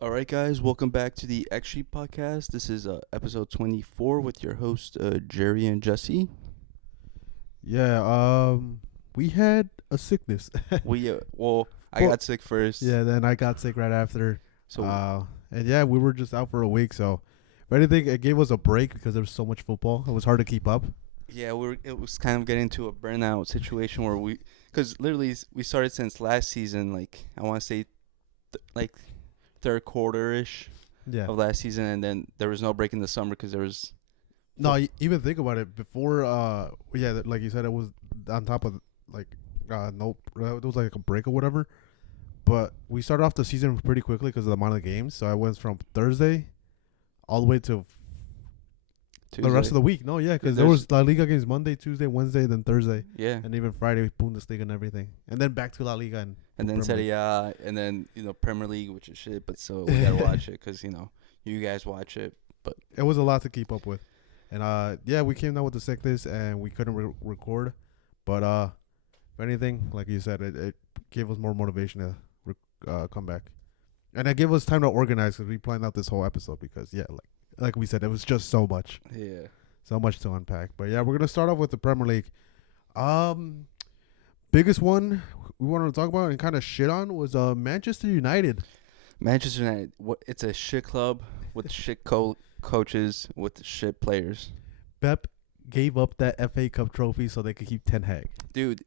All right, guys, welcome back to the X Sheet podcast. This is episode 24 with your host Jerry and Jesse. Yeah, we had a sickness. I Well, got sick first, yeah, then I got sick right after. so And yeah, we were just out for a week, so if anything, it gave us a break because there was so much football. It was hard to keep up. yeah, it was kind of getting into a burnout situation where because literally we started since last season, like I want to say, like third quarter ish Yeah. of last season, and then there was no break in the summer because there was No, even think about it. Before, yeah, like you said, it was on top of like, no, it was like a break or whatever. But we started off the season pretty quickly because of the amount of games. So I went from Thursday all the way to the rest Tuesday. of the week. No, yeah, because there There's was La Liga games Monday, Tuesday, Wednesday, then Thursday, yeah, and even Friday, Bundesliga and everything, and then back to La Liga and then Premier Serie League. A, and then Premier League, which is shit, but so we gotta watch it because you guys watch it. But It was a lot to keep up with, and yeah, we came down with the sickness and we couldn't record, but if anything, like you said, it gave us more motivation to come back, and it gave us time to organize because we planned out this whole episode because yeah, like we said, it was just yeah, so much to unpack. But yeah, we're gonna start off with the Premier League. Um, Biggest one we wanted to talk about and kind of shit on was Manchester United. Manchester United. It's a shit club with shit coaches with shit players, Pep gave up that FA Cup trophy so they could keep Ten Hag. dude.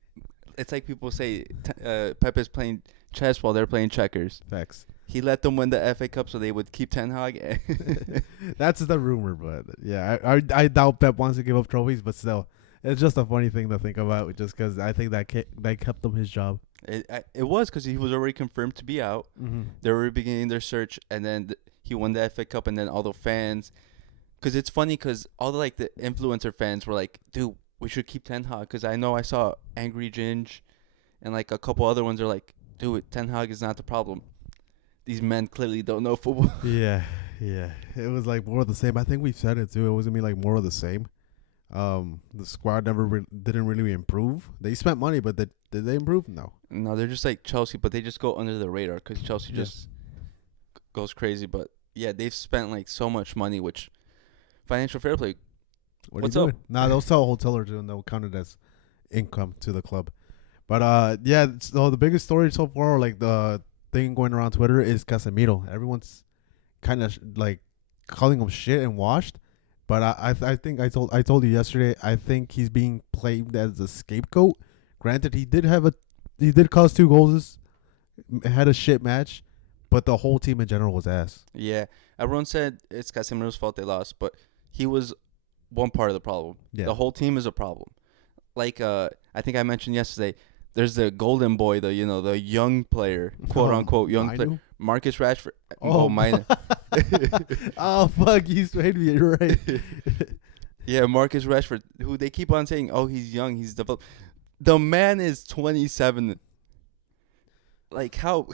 It's like people say Pep is playing chess while they're playing checkers. Facts. He let them win the FA Cup so they would keep Ten Hag. That's the rumor, but yeah, I doubt Pep wants to give up trophies, but still, it's just a funny thing to think about, just because I think that kept him his job. It was because he was already confirmed to be out. Mm-hmm. They were beginning their search, and then he won the FA Cup, and then all the fans. Because it's funny, because all the influencer fans were like, "Dude, we should keep Ten Hag." Because I know I saw Angry Ginge, and like a couple other ones are like, "Dude, Ten Hag is not the problem. These men clearly don't know football." Yeah, yeah. It was like more of the same. I think we said it too. It was gonna be like more of the same. The squad never didn't really improve. They spent money, but did they improve? No. No, they're just like Chelsea, but they just go under the radar because Chelsea Yeah. just goes crazy. But yeah, they've spent like so much money, which financial fair play. What What's are you up? doing? Nah, they'll sell hotels and they'll count it as income to the club. But yeah. So the biggest story so far, like the thing going around Twitter, is Casemiro. Everyone's kind of like calling him shit and washed. But I think I told you yesterday. I think he's being played as a scapegoat. Granted, he did cause 2 goals. Had a shit match, but the whole team in general was ass. Yeah, everyone said it's Casemiro's fault they lost, but he was one part of the problem. Yeah. The whole team is a problem. Like I think I mentioned yesterday, there's the golden boy, the young player, quote unquote young player, Minu? Marcus Rashford. Oh, mine. Oh fuck, you swayed me. You're right. Yeah, Marcus Rashford, who they keep on saying, oh, he's young, he's developed. The man is 27. Like how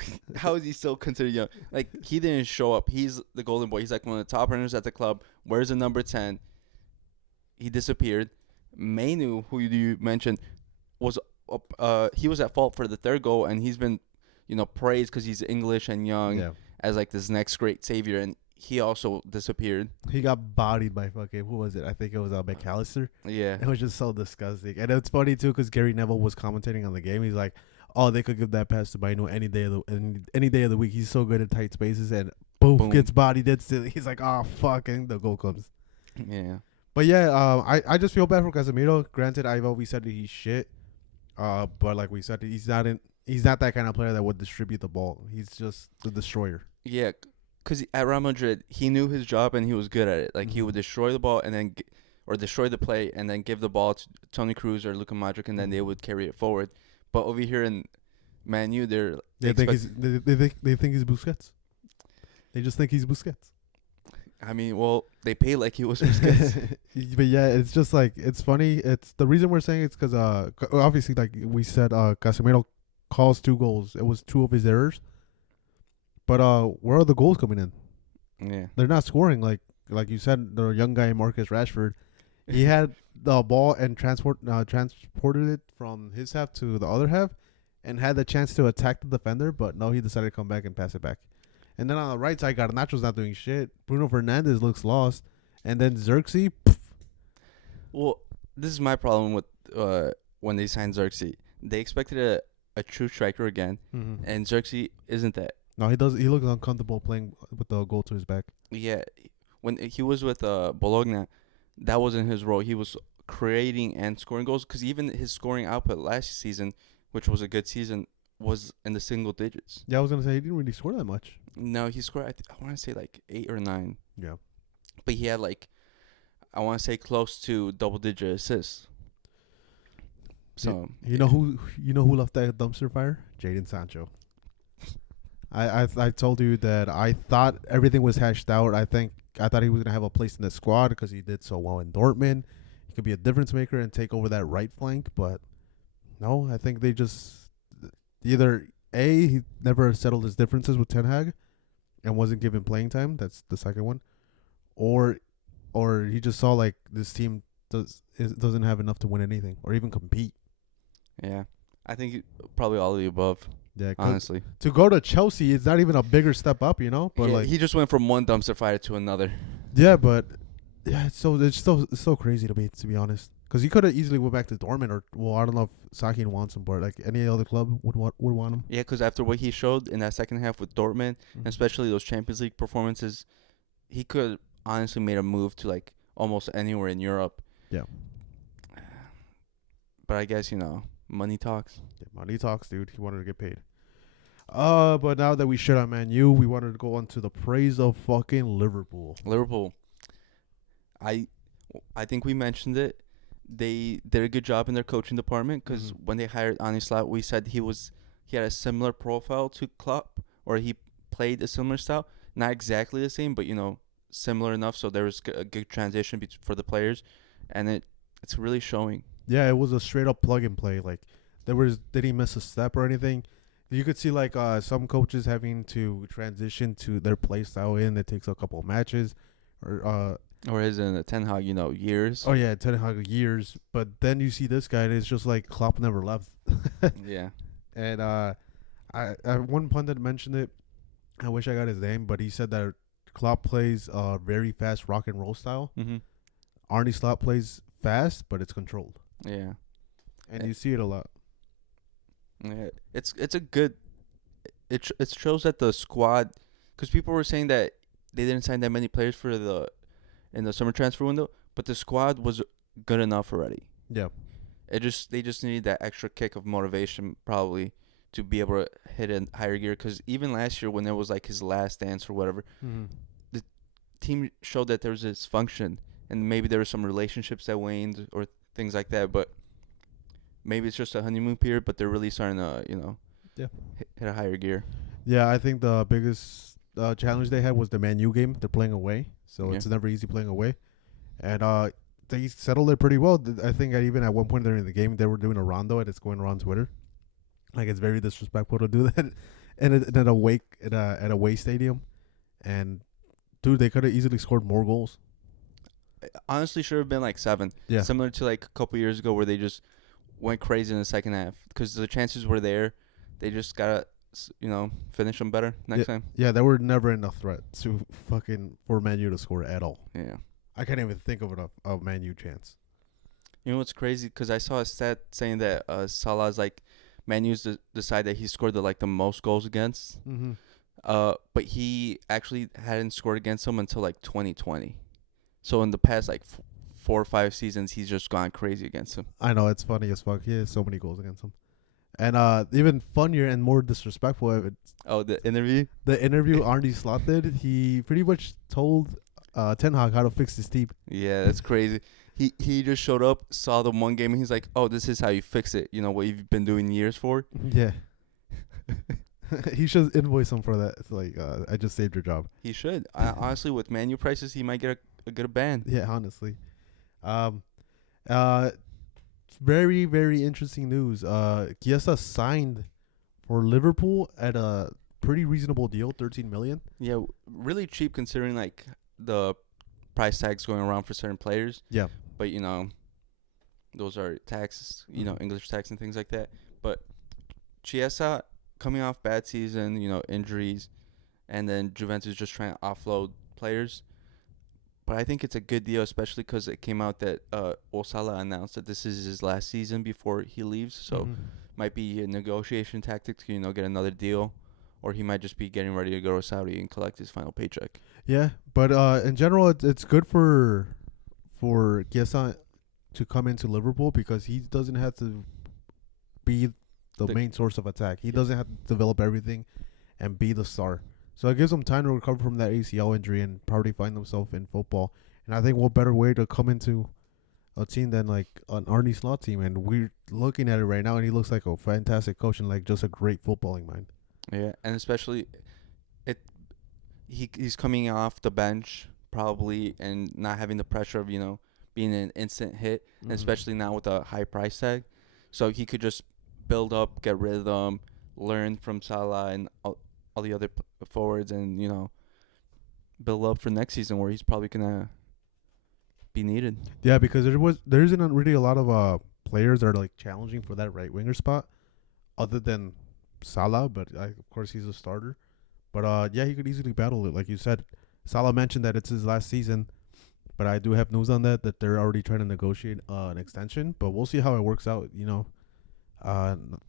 is he still considered young? Like he didn't show up. He's the golden boy. He's like one of the top runners at the club. Where's the number 10? He disappeared. Mainu, who you mentioned, was he was at fault for the third goal, and he's been praised because he's English and young Yeah. as like this next great savior, and he also disappeared. He got bodied by fucking, who was it? I think it was McAllister. Yeah, It was just so disgusting. And it's funny too because Gary Neville was commentating on the game. He's like, "Oh, they could give that pass to Bino any day of the week. He's so good at tight spaces." And boom, Boom. gets bodied. He's like, "Oh fuck!" And the goal comes. yeah. But yeah, I just feel bad for Casemiro. Granted, I've always said that he's shit. But like we said, he's not that kind of player that would distribute the ball. He's just the destroyer. Yeah, because at Real Madrid, he knew his job and he was good at it. Like, he Mhm. would destroy the ball and then, or destroy the play and then give the ball to Tony Cruz or Luka Modric, and then they would carry it forward. But over here in Man U, They think he's Busquets. They just think he's Busquets. I mean, well, they pay like he was Busquets. But yeah, it's just like, it's funny. It's the reason we're saying it's because obviously, like we said, Casemiro caused 2 goals. It was 2 of his errors. But where are the goals coming in? Yeah. They're not scoring. Like you said, the young guy Marcus Rashford, he had the ball and transported it from his half to the other half, and had the chance to attack the defender. But no, he decided to come back and pass it back. And then on the right side, Garnacho's not doing shit. Bruno Fernandes looks lost. And then Xerxes, Well, this is my problem with when they signed Xerxes. They expected a true striker again, and Xerxes isn't that. no, he does. He looks uncomfortable playing with the goal to his back. Yeah, when he was with Bologna, that wasn't his role. He was creating and scoring goals because even his scoring output last season, which was a good season, was in the single digits. Yeah, I was gonna say he didn't really score that much. No, he scored. I want to say like 8 or 9. Yeah. But he had like, I want to say close to double-digit assists. So you know who left that dumpster fire? Jadon Sancho. I told you that I thought everything was hashed out. I thought he was gonna have a place in the squad because he did so well in Dortmund. He could be a difference maker and take over that right flank, but no, I think they just either he never settled his differences with Ten Hag and wasn't given playing time. That's the second one, or he just saw like this team doesn't have enough to win anything or even compete. yeah, I think probably all of the above. Yeah, Honestly, to go to Chelsea, it's not even a bigger step up, But yeah, like he just went from one dumpster fire to another. yeah, but yeah, it's so crazy to me, to be honest. Because he could have easily went back to Dortmund, or well, I don't know if Sakin wants him, but like any other club would want him. Yeah, because after what he showed in that second half with Dortmund, and especially those Champions League performances, he could honestly made a move to like almost anywhere in Europe. Yeah. But I guess money talks. Yeah, money talks, dude. He wanted to get paid. But now that we shit on Man U, we wanted to go on to the praise of fucking Liverpool. Liverpool. I think we mentioned it. They did a good job in their coaching department because when they hired Arne Slot, we said he had a similar profile to Klopp, or he played a similar style. Not exactly the same, but similar enough. So there was a good transition for the players, and it's really showing. Yeah, it was a straight up plug and play. Like did he miss a step or anything? You could see like some coaches having to transition to their play style it takes a couple of matches, or is in a Ten Hag, years. Oh yeah, Ten Hag years. But then you see this guy, and it's just like Klopp never left. Yeah. And one pundit mentioned it. I wish I got his name, but he said that Klopp plays very fast rock and roll style. Arne Slot plays fast, but it's controlled. Yeah. And you see it a lot. Yeah, it's a good. It shows that the squad, because people were saying that they didn't sign that many players in the summer transfer window, but the squad was good enough already. Yeah. They just needed that extra kick of motivation probably to be able to hit a higher gear. Because even last year when it was like his last dance or whatever, the team showed that there was this function, and maybe there were some relationships that waned or things like that, but. Maybe it's just a honeymoon period, but they're really starting to, hit a higher gear. Yeah, I think the biggest challenge they had was the Man U game. They're playing away, so it's never easy playing away. And they settled it pretty well. I think even at one point during the game, they were doing a rondo, and it's going around Twitter. Like, it's very disrespectful to do that at an away stadium. And, dude, they could have easily scored more goals. Honestly, should have been like 7. Yeah. Similar to like a couple years ago where they just went crazy in the second half because the chances were there. They just gotta, finish them better next time. Yeah, there were never enough threat for Man U to score at all. Yeah, I can't even think of a Man U chance. You know what's crazy? Because I saw a stat saying that Salah's like Man U's the side that he scored the most goals against. But he actually hadn't scored against them until like 2020. So in the past 4 or 5 seasons, he's just gone crazy against him. I know, it's funny as fuck. He has so many goals against him. And even funnier and more disrespectful. The interview? The interview Arne Slot did, he pretty much told Ten Hag how to fix his team. Yeah, that's crazy. He just showed up, saw the one game, and he's like, oh, this is how you fix it. You know, what you've been doing years for? Yeah. He should invoice him for that. It's like, I just saved your job. He should. Honestly, with Man U prices, he might get a good ban. Yeah, honestly. Very, very interesting news. Chiesa signed for Liverpool at a pretty reasonable deal, 13 million. Yeah, really cheap considering like the price tags going around for certain players. Yeah. But those are taxes, English tax and things like that. But Chiesa coming off bad season, injuries, and then Juventus is just trying to offload players. But I think it's a good deal, especially because it came out that Osala announced that this is his last season before he leaves. So might be a negotiation tactic to get another deal, or he might just be getting ready to go to Saudi and collect his final paycheck. Yeah, but in general, it's good for Chiesa to come into Liverpool because he doesn't have to be the main source of attack. He doesn't have to develop everything and be the star. So it gives him time to recover from that ACL injury and probably find himself in football. And I think what better way to come into a team than like an Arne Slot team. And we're looking at it right now, and he looks like a fantastic coach and like just a great footballing mind. Yeah, and especially he's coming off the bench probably and not having the pressure of being an instant hit, and especially now with a high price tag. So he could just build up, get rid of them, learn from Salah and all the other forwards, and build up for next season where he's probably gonna be needed. Yeah, because there isn't really a lot of players that are like challenging for that right winger spot, other than Salah. But of course he's a starter. But yeah, he could easily battle it, like you said. Salah mentioned that it's his last season, but I do have news on that they're already trying to negotiate an extension. But we'll see how it works out.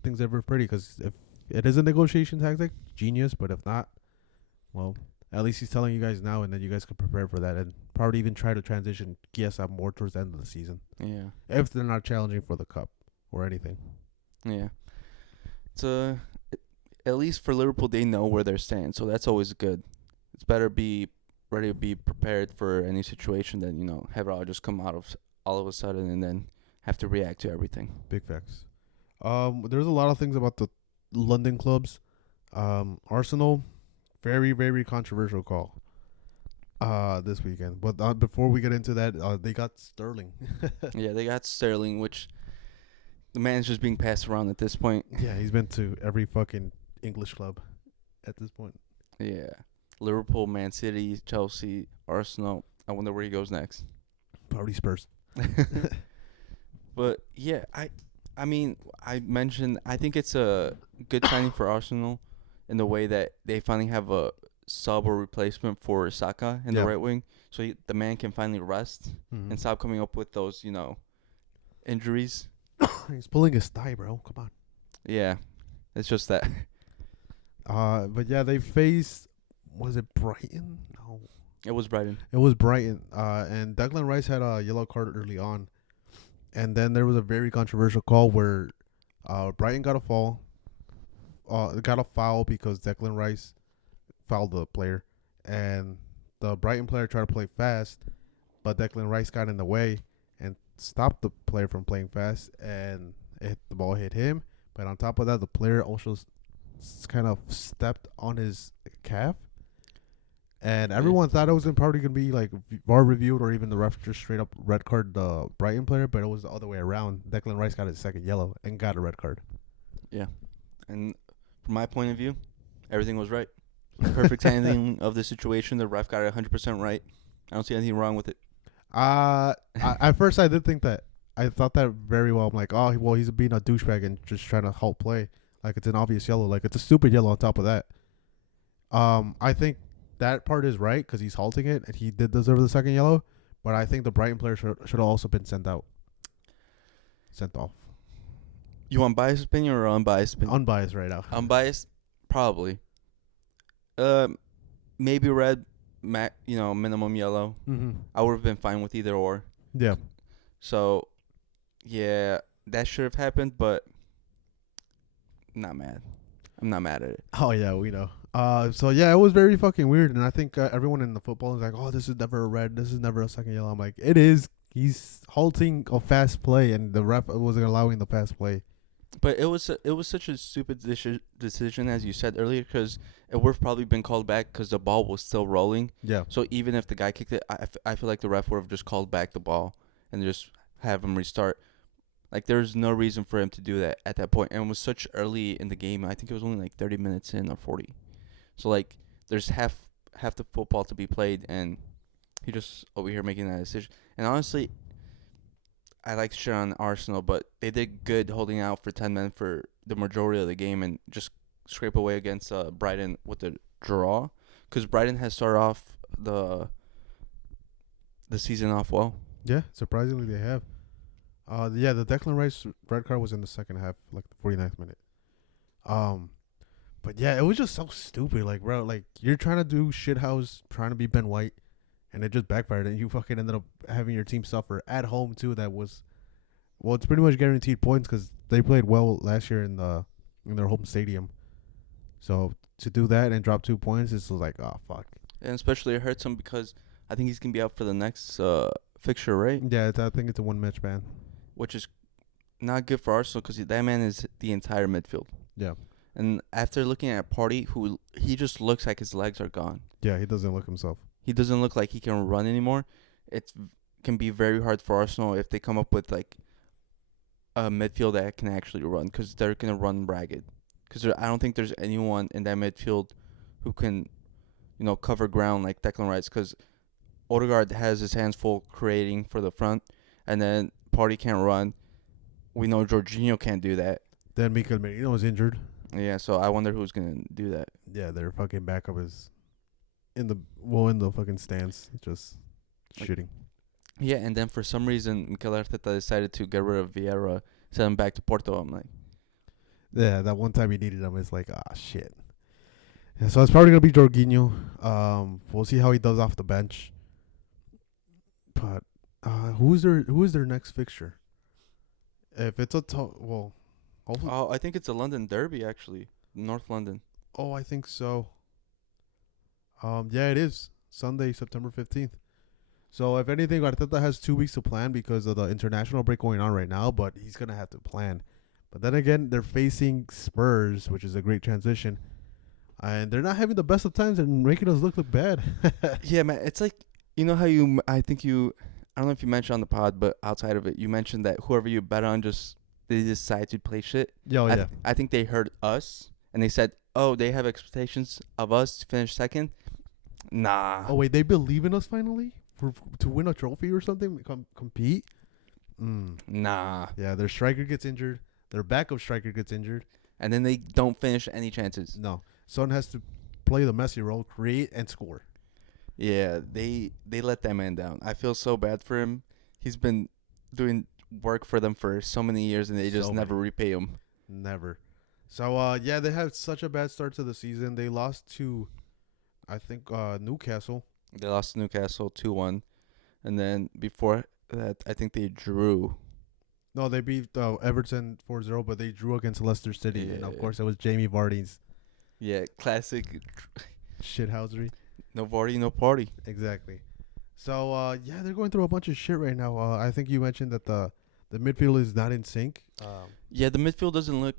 Things ever pretty because if it is a negotiation tactic, genius. But if not, well, at least he's telling you guys now, and then you guys can prepare for that and probably even try to transition Chiesa more towards the end of the season. Yeah. If they're not challenging for the cup or anything. Yeah. It's at least for Liverpool, they know where they're staying, so that's always good. It's better be ready to be prepared for any situation than have it all just come out of all of a sudden and then have to react to everything. Big facts. There's a lot of things about the London clubs. Arsenal, very, very controversial call this weekend. But before we get into that, they got Sterling. Yeah, they got Sterling, which the man's just being passed around at this point. Yeah, he's been to every fucking English club at this point. Yeah. Liverpool, Man City, Chelsea, Arsenal. I wonder where he goes next. Probably Spurs. But yeah, I mean, I mentioned I think it's a good signing for Arsenal in the way that they finally have a sub or replacement for Saka in the right wing, so the man can finally rest and stop coming up with those injuries. He's pulling his thigh, bro. Come on. Yeah, it's just that. But yeah, they faced. Was it Brighton? No. It was Brighton. It was Brighton. And Declan Rice had a yellow card early on. And then there was a very controversial call where Brighton got a foul. Got a foul because Declan Rice fouled the player. And the Brighton player tried to play fast, but Declan Rice got in the way and stopped the player from playing fast. And the ball hit him. But on top of that, the player also kind of stepped on his calf. And everyone thought it was probably going to be like VAR reviewed or even the ref just straight up red card the Brighton player, but it was the other way around. Declan Rice got his second yellow and got a red card. Yeah. And from my point of view, everything was right. Perfect handling of the situation. The ref got it 100% right. I don't see anything wrong with it. At first I did think that. I thought that very well. I'm like, oh, well, he's being a douchebag and just trying to halt play. Like, it's an obvious yellow. Like, it's a stupid yellow on top of that. I think that part is right because he's halting it, and he did deserve the second yellow. But I think the Brighton player should have also been sent off. You want biased opinion or unbiased opinion? Unbiased right now. Unbiased? Probably. Maybe red, minimum yellow. Mm-hmm. I would have been fine with either or. Yeah. So, yeah, that should have happened, but not mad. I'm not mad at it. Oh, yeah, we know. So, yeah, it was very fucking weird. And I think everyone in the football is like, oh, this is never a red. This is never a second yellow. I'm like, it is. He's halting a fast play, and the ref wasn't allowing the fast play. But it was such a stupid decision, as you said earlier, because it would have probably been called back because the ball was still rolling. Yeah. So even if the guy kicked it, I feel like the ref would have just called back the ball and just have him restart. Like, there's no reason for him to do that at that point. And it was such early in the game. I think it was only like 30 minutes in or 40. So, like, there's half the football to be played, and he just over here making that decision. And honestly, I like shit on Arsenal, but they did good holding out for 10 men for the majority of the game and just scrape away against Brighton with the draw. because Brighton has started off the season off well. Yeah, surprisingly they have. Yeah, the Declan Rice red card was in the second half, like the 49th minute. But yeah, it was just so stupid. Like, bro, like you're trying to do shithouse, trying to be Ben White, and it just backfired, and you fucking ended up having your team suffer at home too. That was, well, it's pretty much guaranteed points because they played well last year in their home stadium. So to do that and drop 2 points, it's like, oh fuck. And especially it hurts him because I think he's gonna be out for the next fixture, right? Yeah, I think it's a 1 match ban. Which is not good for Arsenal because that man is the entire midfield. Yeah. And after looking at Party, he just looks like his legs are gone. Yeah, he doesn't look himself. He doesn't look like he can run anymore. It can be very hard for Arsenal if they come up with like a midfield that can actually run, because they're gonna run ragged. Because I don't think there's anyone in that midfield who can, cover ground like Declan Rice. Because Odegaard has his hands full creating for the front, and then Party can't run. We know Jorginho can't do that. Then Mikel Merino was injured. Yeah, so I wonder who's gonna do that. Yeah, their fucking backup is in the fucking stands, just shooting. Yeah, and then for some reason Mikel Arteta decided to get rid of Vieira, send him back to Porto. I'm like, yeah, that one time he needed him, it's like, ah, shit. Yeah, so it's probably gonna be Jorginho. We'll see how he does off the bench. But who is their next fixture? If it's hopefully. oh, I think it's a London derby actually, North London. Oh, I think so. Yeah, it is Sunday, September 15th. So if anything, Arteta has 2 weeks to plan because of the international break going on right now. But he's gonna have to plan. But then again, they're facing Spurs, which is a great transition, and they're not having the best of times and making us look bad. Yeah, man, it's like how I don't know if you mentioned on the pod, but outside of it, you mentioned that whoever you bet on they decide to play shit. Yeah. I think they heard us and they said, "Oh, they have expectations of us to finish second." Nah. Oh wait, they believe in us finally to win a trophy or something, compete. Nah. Yeah, their striker gets injured. Their backup striker gets injured, and then they don't finish any chances. No, Son has to play the Messi role, create and score. Yeah, they let that man down. I feel so bad for him. He's been doing work for them for so many years, and they just never repay him. Never. So, yeah, they had such a bad start to the season. They lost to, I think, Newcastle. They lost to Newcastle 2-1. And then before that, I think they drew. No, they beat Everton 4-0, but they drew against Leicester City. Yeah. And, of course, it was Jamie Vardy's. Yeah, classic. Shithousery. No Vardy, no party. Exactly. So, yeah, they're going through a bunch of shit right now. I think you mentioned that the midfield is not in sync. Yeah, the midfield doesn't look...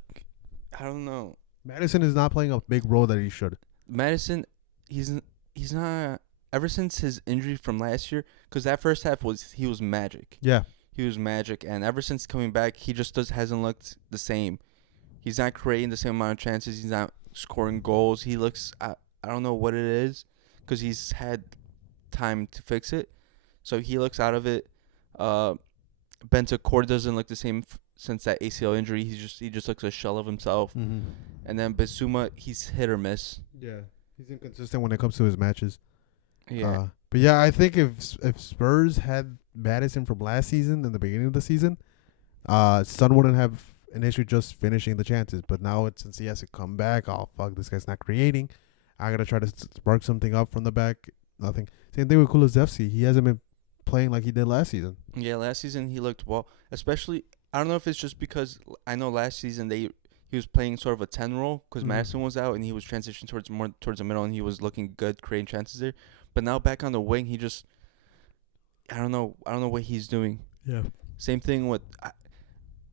I don't know. Maddison is not playing a big role that he should. Maddison, he's not... Ever since his injury from last year, because that first half he was magic. Yeah. He was magic, and ever since coming back, he just hasn't looked the same. He's not creating the same amount of chances. He's not scoring goals. He looks... I don't know what it is, because he's had time to fix it. So he looks out of it. Bentancur doesn't look the same since that ACL injury. He just looks a shell of himself. Mm-hmm. And then Bissouma, he's hit or miss. Yeah, he's inconsistent when it comes to his matches. Yeah. But yeah, I think if Spurs had Maddison from last season in the beginning of the season, Son wouldn't have an issue just finishing the chances. But now since he has to come back, oh fuck, this guy's not creating. I gotta try to spark something up from the back. Nothing. Same thing with Kulusevski. He hasn't been playing like he did last season. Yeah, last season he looked well. Especially, I don't know if it's just because I know last season he was playing sort of a 10 role because Madison was out and he was transitioning towards the middle and he was looking good, creating chances there. But now back on the wing, he just I don't know what he's doing. Yeah. Same thing with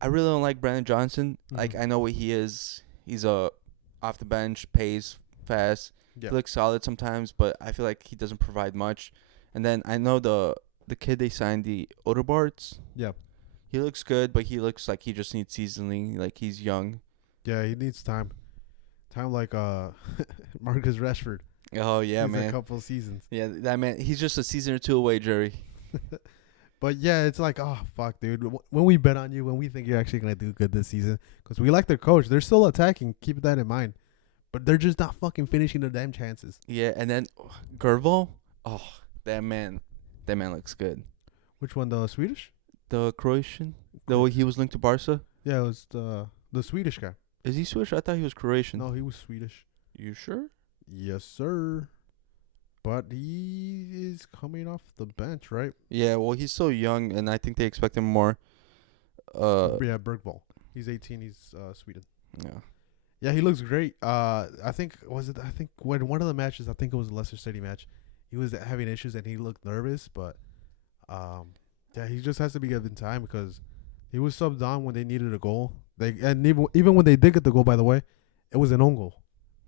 I really don't like Brandon Johnson. Like I know what he is. He's off the bench, pace fast. Yeah. He looks solid sometimes, but I feel like he doesn't provide much. And then I know the kid they signed, the Odegaards. Yeah. He looks good, but he looks like he just needs seasoning. Like he's young. Yeah, he needs time. Time like Marcus Rashford. Oh yeah, He's man. A couple seasons. Yeah, that man. He's just a season or two away, Jerry. But yeah, it's like, oh fuck, dude. When we bet on you, when we think you're actually gonna do good this season, because we like their coach, they're still attacking. Keep that in mind. but they're just not fucking finishing the damn chances. Yeah, and then Gervil. Oh, that man looks good. Which one, the Swedish? The Croatian. Though he was linked to Barca. Yeah, it was the Swedish guy. Is he Swedish? I thought he was Croatian. No, he was Swedish. You sure? Yes, sir. But he is coming off the bench, right? Yeah, well, he's so young, and I think they expect him more. Yeah, Bergvall. He's 18. He's Sweden. Yeah. Yeah, he looks great. I think when one of the matches, I think it was the Leicester City match, he was having issues and he looked nervous, but yeah, he just has to be given time because he was subbed on when they needed a goal. Even when they did get the goal, by the way, it was an own goal.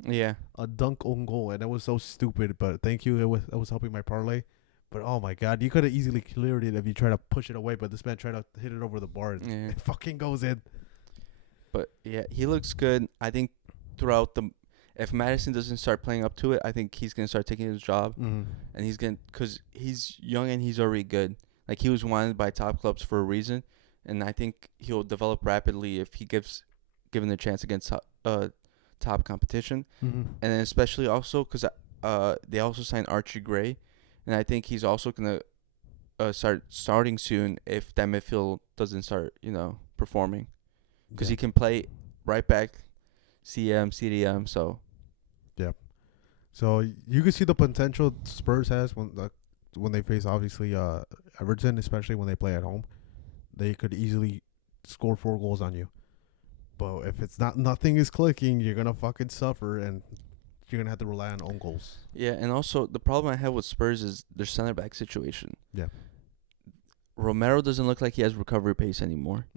Yeah. A dunk own goal, and that was so stupid. But thank you, it was helping my parlay. But oh my god, you could have easily cleared it if you tried to push it away. But this man tried to hit it over the bar. And it fucking goes in. But yeah, he looks good. I think if Madison doesn't start playing up to it, I think he's gonna start taking his job, and because he's young and he's already good. Like he was wanted by top clubs for a reason, and I think he'll develop rapidly if he given the chance against top competition, and then especially also because they also signed Archie Gray, and I think he's also gonna starting soon if that midfield doesn't start performing, because he can play right back, CM, CDM. So yeah, so you can see the potential Spurs has when they face obviously Everton, especially when they play at home. They could easily score 4 goals on you. But if it's nothing is clicking, you're gonna fucking suffer, and you're gonna have to rely on own goals. Yeah, and also the problem I have with Spurs is their center back situation. Yeah, Romero doesn't look like he has recovery pace anymore.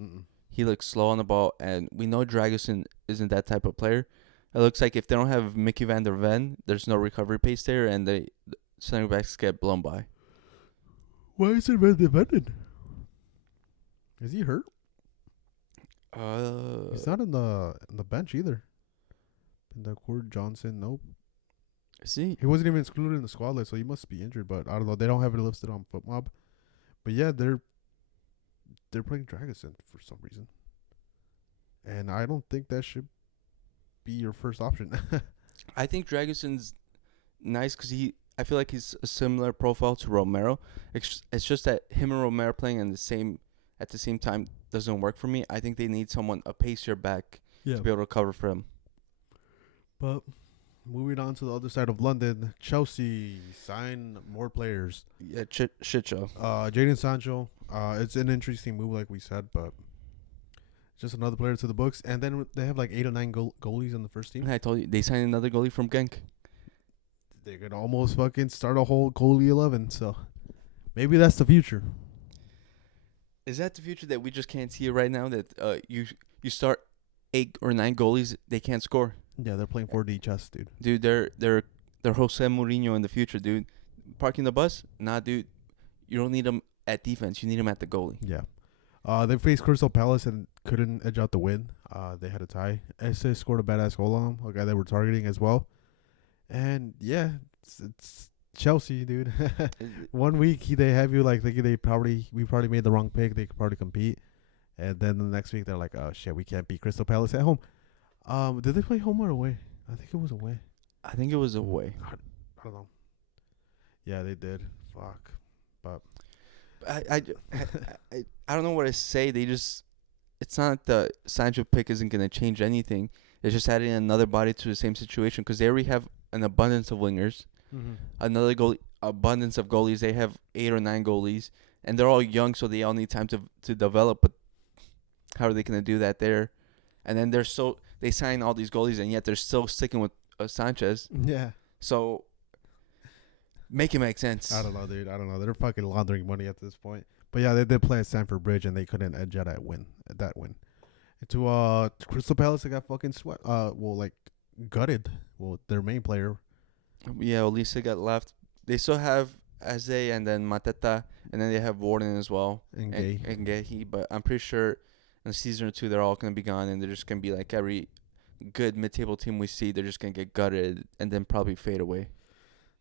He looks slow on the ball, and we know Dragusin isn't that type of player. It looks like if they don't have Mickey van der Ven, there's no recovery pace there, and the center backs get blown by. Why is it Van der Ven? Is he hurt? He's not in the bench either. Cord Johnson, nope. See, he wasn't even excluded in the squad list, so he must be injured. But I don't know. They don't have it listed on FootMob. But yeah, they're playing Dragusin for some reason, and I don't think that should be your first option. I think Dragusin's nice because I feel like he's a similar profile to Romero. It's just that him and Romero playing at the same time doesn't work for me. I think they need a pacier back to be able to cover for him. But moving on to the other side of London, Chelsea signed more players. Yeah, shit show. Jadon Sancho. It's an interesting move, like we said, but just another player to the books. And then they have like 8 or 9 goalies on the first team. And I told you they signed another goalie from Genk. They could almost fucking start a whole goalie 11. So maybe that's the future. Is that the future that we just can't see right now? That you start 8 or 9 goalies, they can't score. Yeah, they're playing 4D chess, dude. Dude, they're Jose Mourinho in the future, dude. Parking the bus? Nah, dude. You don't need them at defense. You need them at the goalie. Yeah. They faced Crystal Palace and couldn't edge out the win. They had a tie. Esse scored a badass goal on him, a guy they were targeting as well. And yeah, it's Chelsea, dude. 1 week they have you like thinking we probably made the wrong pick. They could probably compete, and then the next week they're like, oh shit, we can't beat Crystal Palace at home. Did they play home or away? I think it was away. I think it was away. I don't know. Yeah, they did. Fuck, but I don't know what to say. It's not the Sancho pick isn't gonna change anything. It's just adding another body to the same situation because they already have an abundance of wingers. Another abundance of goalies. They have 8 or 9 goalies, and they're all young, so they all need time to develop. But how are they gonna do that there? And then they sign all these goalies, and yet they're still sticking with Sanchez. Yeah. So make it make sense. I don't know, dude. I don't know. They're fucking laundering money at this point. But yeah, they did play at Stamford Bridge, and they couldn't edge out that win. And to Crystal Palace, they got fucking gutted. Well, their main player. Yeah, Olise got left. They still have Aze and then Mateta, and then they have Warden as well. And Gehi. But I'm pretty sure in a season or two, they're all going to be gone, and they're just going to be like every good mid-table team we see, they're just going to get gutted and then probably fade away.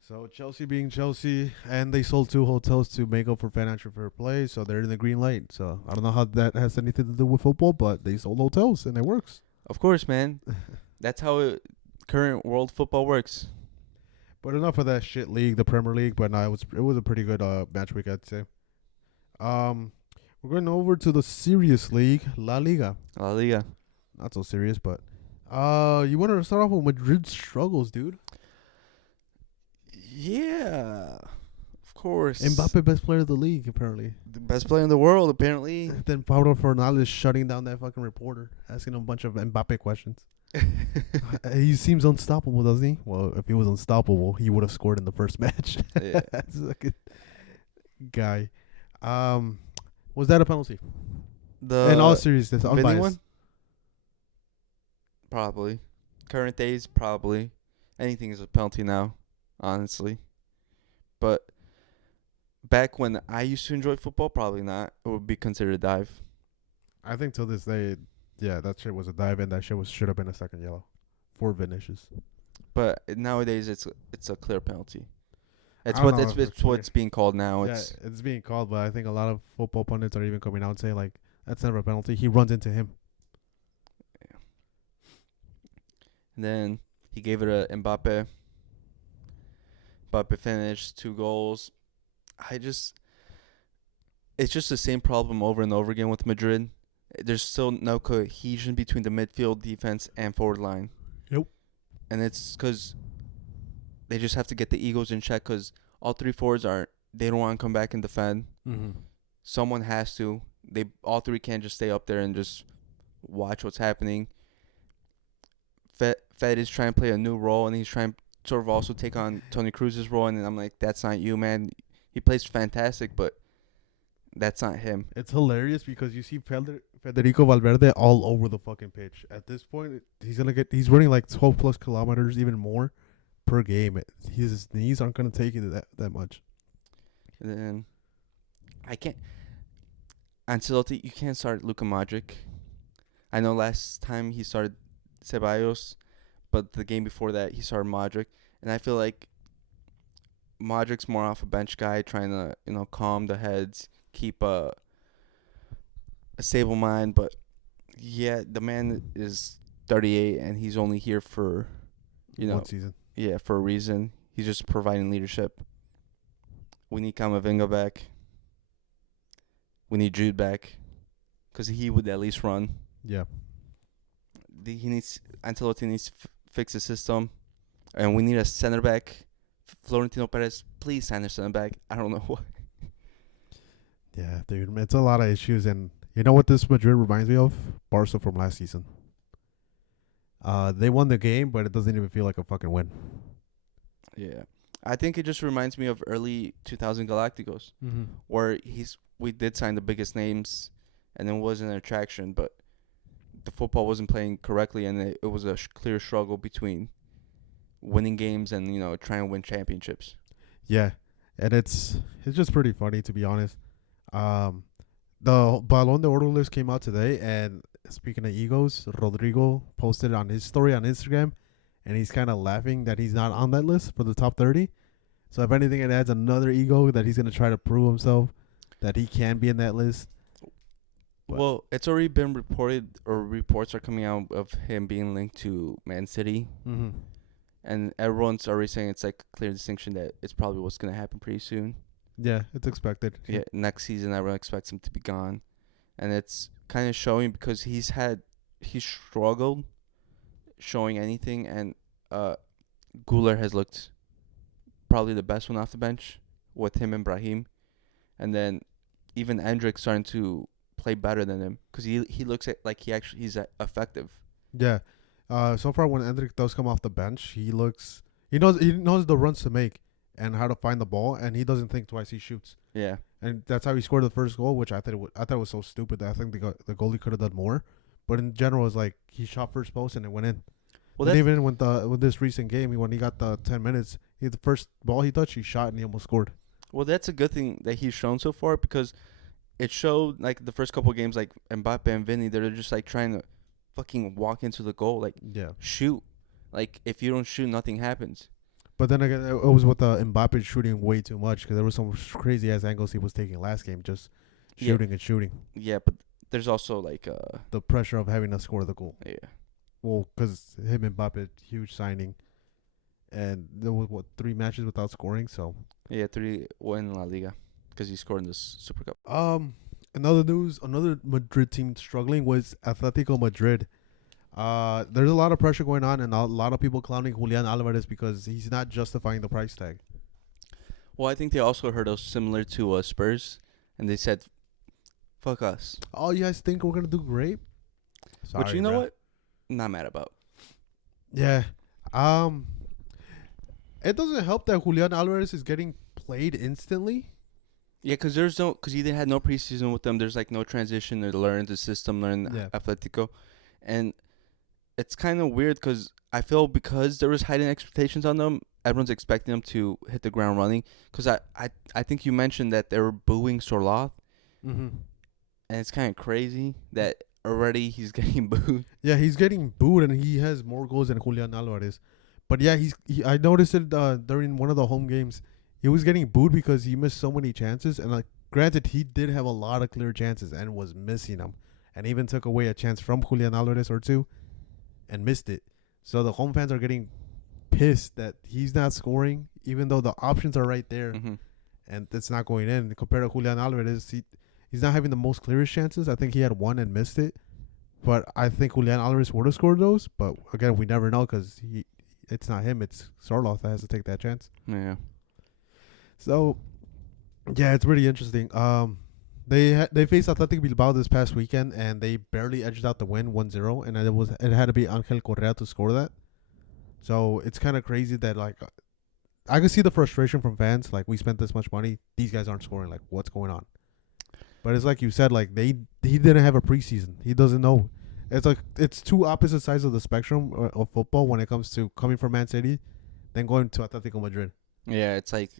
So Chelsea being Chelsea, and they sold 2 hotels to make up for financial fair play, so they're in the green light. So I don't know how that has anything to do with football, but they sold hotels, and it works. Of course, man. That's how current world football works. But enough of that shit league, the Premier League. But no, it was a pretty good match week, I'd say. We're going over to the serious league, La Liga. La Liga. Not so serious, but you want to start off with Madrid's struggles, dude? Yeah, of course. Mbappe, best player of the league, apparently. The best player in the world, apparently. Then Pablo Fernandes shutting down that fucking reporter, asking him a bunch of Mbappe questions. He seems unstoppable, doesn't he? Well, if he was unstoppable, he would have scored in the first match. Yeah. That's a good guy. Was that a penalty? In all seriousness, Vinny unbiased. one? Probably. Current days, probably. Anything is a penalty now, honestly. But back when I used to enjoy football, probably not. It would be considered a dive. I think till this day, yeah, that shit was a dive, and that shit should have been a second yellow for Vinicius. But nowadays, it's a clear penalty. It's I don't what know it's, if it's what's being called now. Yeah, it's being called, but I think a lot of football pundits are even coming out and saying like that's never a penalty. He runs into him. And then he gave it to Mbappe. Mbappe finished 2 goals. It's just the same problem over and over again with Madrid. There's still no cohesion between the midfield, defense, and forward line. Yep. And it's because they just have to get the egos in check because all 3 forwards they don't want to come back and defend. Mm-hmm. Someone has to. All 3 can't just stay up there and just watch what's happening. Fed is trying to play a new role, and he's trying to sort of also take on Toni Kroos's role, and I'm like, that's not you, man. He plays fantastic, but that's not him. It's hilarious because you see Federico Valverde all over the fucking pitch. At this point, he's running like 12 plus kilometers, even more per game. His knees aren't gonna take it that much. And then Ancelotti, you can't start Luka Modric. I know last time he started Ceballos, but the game before that he started Modric, and I feel like Modric's more off a bench guy, trying to calm the heads, keep a stable mind. But yeah, the man is 38, and he's only here for 1 season. Yeah, for a reason. He's just providing leadership. We need Camavinga back. We need Jude back, because he would at least run. Yeah. Ancelotti needs to fix the system, and we need a center back. Florentino Perez, please sign a center back. I don't know why. Yeah, dude, it's a lot of issues, and you know what this Madrid reminds me of? Barca from last season. They won the game, but it doesn't even feel like a fucking win. Yeah, I think it just reminds me of early 2000 Galacticos, where we did sign the biggest names, and it wasn't an attraction, but the football wasn't playing correctly, and it was a clear struggle between winning games and trying to win championships. Yeah, and it's just pretty funny, to be honest. The Ballon d'Or list came out today, and speaking of egos, Rodrigo posted on his story on Instagram, and he's kind of laughing that he's not on that list for the top 30. So if anything, it adds another ego that he's gonna try to prove himself that he can be in that list. Well, it's already been reported, or reports are coming out of him being linked to Man City. Mm-hmm. And everyone's already saying it's like a clear distinction that it's probably what's going to happen pretty soon. Yeah, it's expected. Yeah, next season everyone expects him to be gone. And it's kind of showing because he's struggled showing anything, and Guler has looked probably the best one off the bench with him and Brahim. And then even Endrick's starting to play better than him because he looks like he's effective. Yeah. So far when Endrick does come off the bench, he knows the runs to make and how to find the ball, and he doesn't think twice. He shoots. Yeah. And that's how he scored the first goal, which I thought it was so stupid that I think the goalie could have done more. But in general, it's like he shot first post and it went in. Well, even with this recent game, when he got the 10 minutes, the first ball he touched, he shot and he almost scored. Well, that's a good thing that he's shown so far, because it showed like the first couple of games, like Mbappe and Vinny, they're just like trying to fucking walk into the goal, like shoot. Like if you don't shoot, nothing happens. But then again, it was with Mbappe shooting way too much, because there were some crazy ass angles he was taking last game, just shooting and shooting. Yeah, but there's also like the pressure of having to score the goal. Yeah. Well, because him and Mbappe, huge signing. And there was, 3 matches without scoring. So, Yeah, 3-1 in La Liga because he scored in this Super Cup. another news, another Madrid team struggling was Atletico Madrid. There's a lot of pressure going on, and a lot of people clowning Julian Alvarez because he's not justifying the price tag. Well, I think they also heard us similar to Spurs, and they said, "Fuck us." Oh, you guys think we're gonna do great? Sorry, Which you know bro. what? Not mad about. Yeah. It doesn't help that Julian Alvarez is getting played instantly. Yeah, because he had no preseason with them. There's like no transition to learn the system, learn Yeah. Atletico, and it's kind of weird because I feel because there was heightened expectations on them, everyone's expecting them to hit the ground running. Because I think you mentioned that they were booing Sorloth, Mm-hmm. and it's kind of crazy that already he's getting booed. Yeah, he's getting booed, and he has more goals than Julian Alvarez. But yeah, I noticed it during one of the home games. He was getting booed because he missed so many chances, and like, granted, he did have a lot of clear chances and was missing them, and even took away a chance from Julian Alvarez or two, and missed it. So the home fans are getting pissed that he's not scoring, even though the options are right there, Mm-hmm. and it's not going in. Compared to Julian Alvarez, he's not having the most clearest chances. I think he had one and missed it, but I think Julian Alvarez would have scored those. But again, we never know because it's not him. It's Sarloff that has to take that chance. Yeah. So, yeah, it's really interesting. They faced Athletic Bilbao this past weekend, and they barely edged out the win 1-0, and it had to be Angel Correa to score that. So it's kind of crazy that like I can see the frustration from fans. Like, we spent this much money, these guys aren't scoring. Like, what's going on? But it's like you said, like he didn't have a preseason. He doesn't know. It's like it's two opposite sides of the spectrum of football when it comes to coming from Man City, then going to Atletico Madrid. Yeah, it's like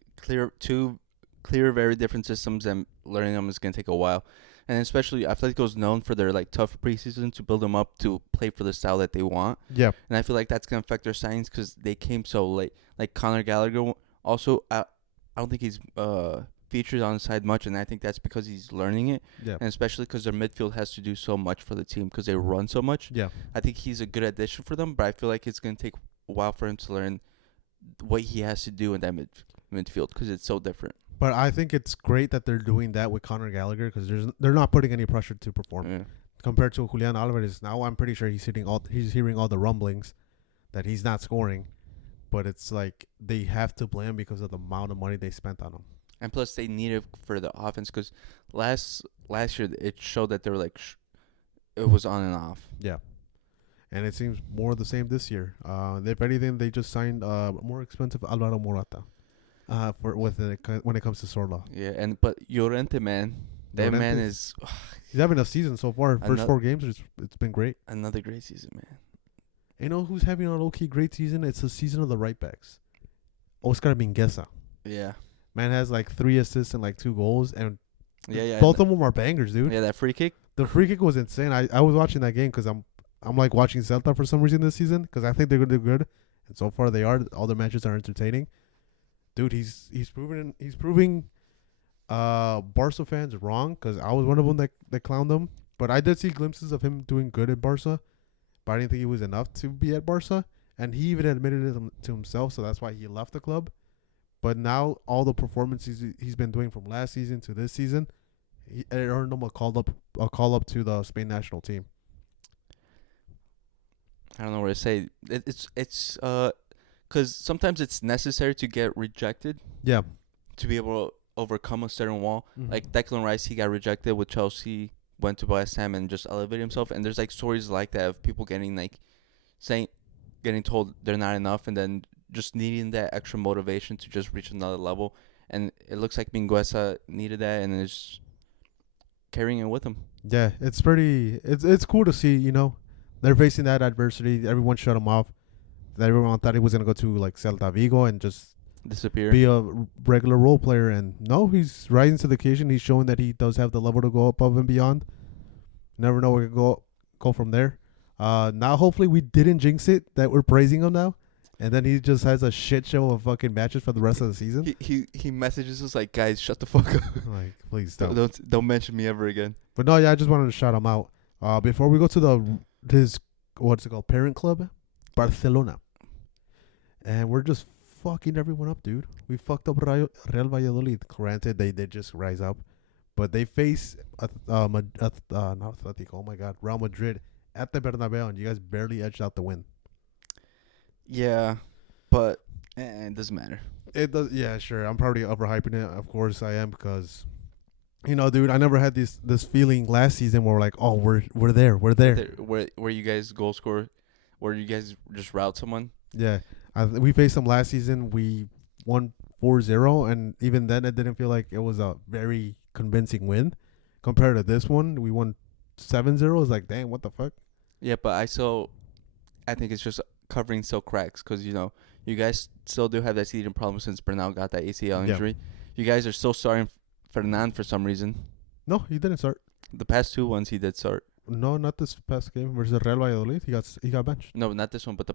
two clear, very different systems, and learning them is gonna take a while. And especially Atletico's known for their like tough preseason to build them up to play for the style that they want. Yeah. And I feel like that's gonna affect their signings because they came so late. Like Conor Gallagher, also I don't think he's featured on the side much, and I think that's because he's learning it. Yeah. And especially because their midfield has to do so much for the team because they run so much. Yeah. I think he's a good addition for them, but I feel like it's gonna take a while for him to learn what he has to do in that midfield because it's so different. But I think it's great that they're doing that with Conor Gallagher because they're not putting any pressure to perform Yeah. compared to Julian Alvarez. Now I'm pretty sure he's hearing all the rumblings that he's not scoring, but it's like they have to blame because of the amount of money they spent on him. And plus, they need it for the offense because last year it showed that they were like it was on and off. Yeah. And it seems more the same this year. If anything, they just signed more expensive Alvaro Morata when it comes to Sorla. Yeah, but Llorente, man, that man is he's having a season so far. First 4 games, it's been great. Another great season, man. You know who's having a low-key great season? It's the season of the right backs. Oscar Mingueza. Yeah. Man has like 3 assists and like 2 goals, and Yeah. both of them are bangers, dude. Yeah, that free kick. The free kick was insane. I was watching that game because I'm like watching Celta for some reason this season because I think they're gonna do good, and so far they are. All their matches are entertaining. Dude, he's proving Barca fans wrong because I was one of them that clowned them. But I did see glimpses of him doing good at Barca, but I didn't think he was enough to be at Barca, and he even admitted it to himself. So that's why he left the club. But now all the performances he's been doing from last season to this season, it earned him a call up to the Spain national team. I don't know what to say. It's because sometimes it's necessary to get rejected. Yeah. To be able to overcome a certain wall. Mm-hmm. Like Declan Rice, he got rejected with Chelsea, went to West Ham and just elevated himself. And there's like stories like that of people getting told they're not enough, and then just needing that extra motivation to just reach another level. And it looks like Mingueza needed that, and is carrying it with him. Yeah, it's cool to see. You know, they're facing that adversity. Everyone shut him off. Everyone thought he was gonna go to like Celta Vigo and just disappear, be a regular role player, and no, he's rising to the occasion. He's showing that he does have the level to go above and beyond. Never know where to go from there. Now hopefully we didn't jinx it that we're praising him now, and then he just has a shit show of fucking matches for the rest of the season. He messages us like, guys, shut the fuck up. Like, please stop. Don't mention me ever again. But no, yeah, I just wanted to shout him out. Before we go to his what's it called? Parent club, Barcelona, and we're just fucking everyone up, dude. We fucked up Real Valladolid. Granted, they did just rise up, but they face not Atletico. Oh my God, Real Madrid at the Bernabeu, and you guys barely edged out the win. Yeah, but it doesn't matter. It does, yeah, sure. I'm probably overhyping it. Of course, I am because, dude, I never had this feeling last season where we're like, oh, we're there. Where you guys goal score, where you guys just route someone. Yeah, we faced them last season. We won 4-0, and even then, it didn't feel like it was a very convincing win. Compared to this one, we won 7-0. It's like, damn, what the fuck? Yeah, but I think it's just covering still cracks because you guys still do have that season problem since Bernal got that ACL injury. You guys are still starting Fernan for some reason. No, he didn't start. The past 2 ones he did start. No, not this past game versus Real Valladolid. He got benched. No, not this one, but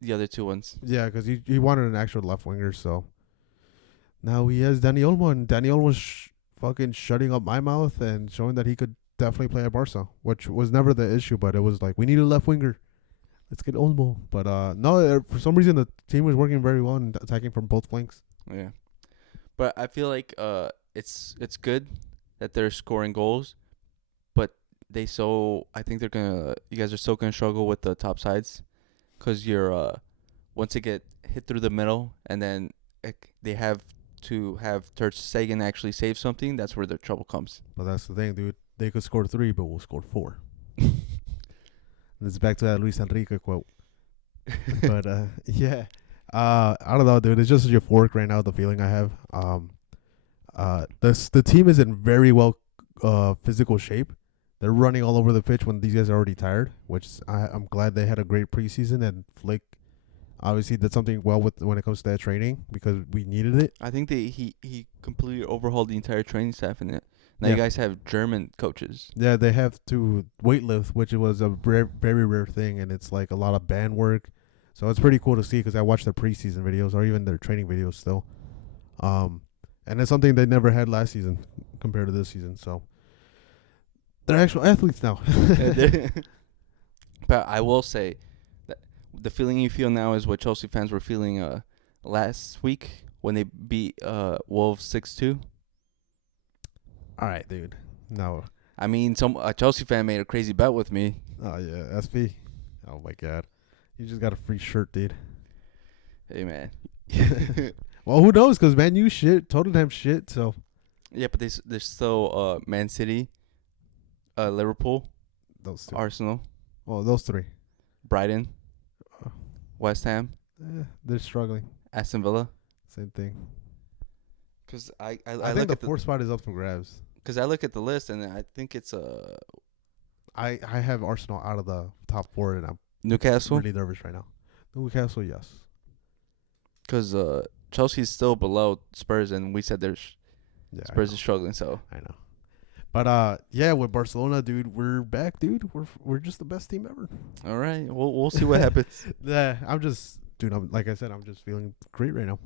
the other 2 ones. Yeah, because he wanted an actual left winger, so now he has Dani Olmo, and Dani Olmo was fucking shutting up my mouth and showing that he could definitely play at Barca, which was never the issue, but it was like, we need a left winger. Let's get Olmo. But no, for some reason the team was working very well and attacking from both flanks. Yeah, but I feel like it's good that they're scoring goals, but I think you guys are still gonna struggle with the top sides, cause you're once they get hit through the middle and then they have to have Ter Stegen actually save something. That's where the trouble comes. But that's the thing, dude. They could score 3, but we'll score 4. And it's back to that Luis Enrique quote. But yeah, I don't know, dude. It's just euphoric right now. The feeling I have. The team is in very well physical shape. They're running all over the pitch when these guys are already tired, which I'm glad they had a great preseason, and Flick obviously did something well when it comes to that training because we needed it. I think he completely overhauled the entire training staff in it. Now you guys have German coaches. Yeah, they have to weightlift, which was a very rare thing, and it's like a lot of band work. So it's pretty cool to see because I watched their preseason videos or even their training videos still. And it's something they never had last season compared to this season. So they're actual athletes now. But I will say that the feeling you feel now is what Chelsea fans were feeling last week when they beat Wolves 6-2. All right, dude. No. I mean, a Chelsea fan made a crazy bet with me. Oh, yeah. SP. Oh, my God. You just got a free shirt, dude. Hey, man. Well, who knows? Because Man U shit, Tottenham shit, so. Yeah, but there's still Man City, Liverpool, those 2. Arsenal. Oh, those 3. Brighton, West Ham. They're struggling. Aston Villa. Same thing. Because I think the 4th spot is up for grabs. Because I look at the list and I think it's I have Arsenal out of the top 4 and I'm Newcastle. really nervous right now. Newcastle, yes. Because Chelsea's still below Spurs and we said Spurs is struggling. So I know. But yeah, with Barcelona, dude, we're back, dude. We're just the best team ever. All right, we'll see what happens. Yeah, I'm just like I said, I'm just feeling great right now.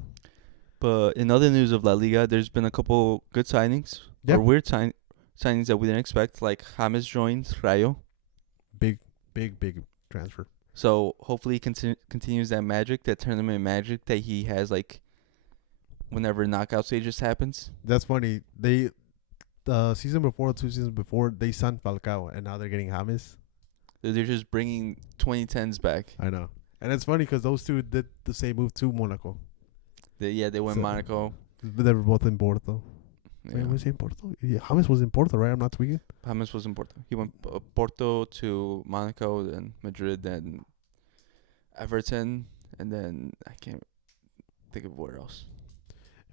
But in other news of La Liga, there's been a couple good signings or weird signings that we didn't expect. Like James joined Rayo. Big transfer. So hopefully he continues that magic, that tournament magic that he has, like whenever knockout stages happens. That's funny. The season before, 2 seasons before, they signed Falcao, and now they're getting James. They're just bringing 2010s back. I know. And it's funny because those 2 did the same move to Monaco. They went Monaco. They were both in Porto. Yeah. Wait, was he in Porto? Yeah, James was in Porto, right? I'm not tweaking. James was in Porto. He went Porto to Monaco, then Madrid, then Everton, and then I can't think of where else.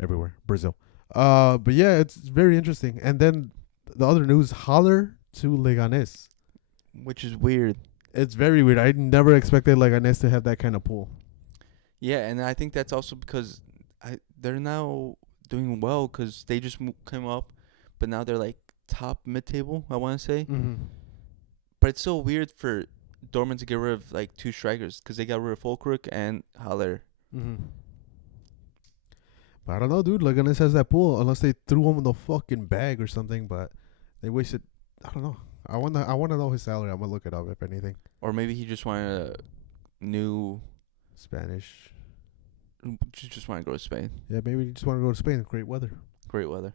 Everywhere. Brazil. But yeah, it's very interesting. And then the other news, Haller to Leganés. Which is weird. It's very weird. I never expected Leganés to have that kind of pull. Yeah, and I think that's also because they're now doing well because they just came up, but now they're like top mid-table, I want to say. Mm-hmm. But it's so weird for Dortmund to get rid of like 2 strikers because they got rid of Fulkrug and Haller. Mm-hmm. But I don't know, dude. Leganés has that pull unless they threw him in the fucking bag or something. But they wasted. I don't know. I wanna know his salary. I'm gonna look it up if anything. Or maybe he just wanted a new. Spanish. Just want to go to Spain. Yeah, maybe you just want to go to Spain. Great weather. Great weather.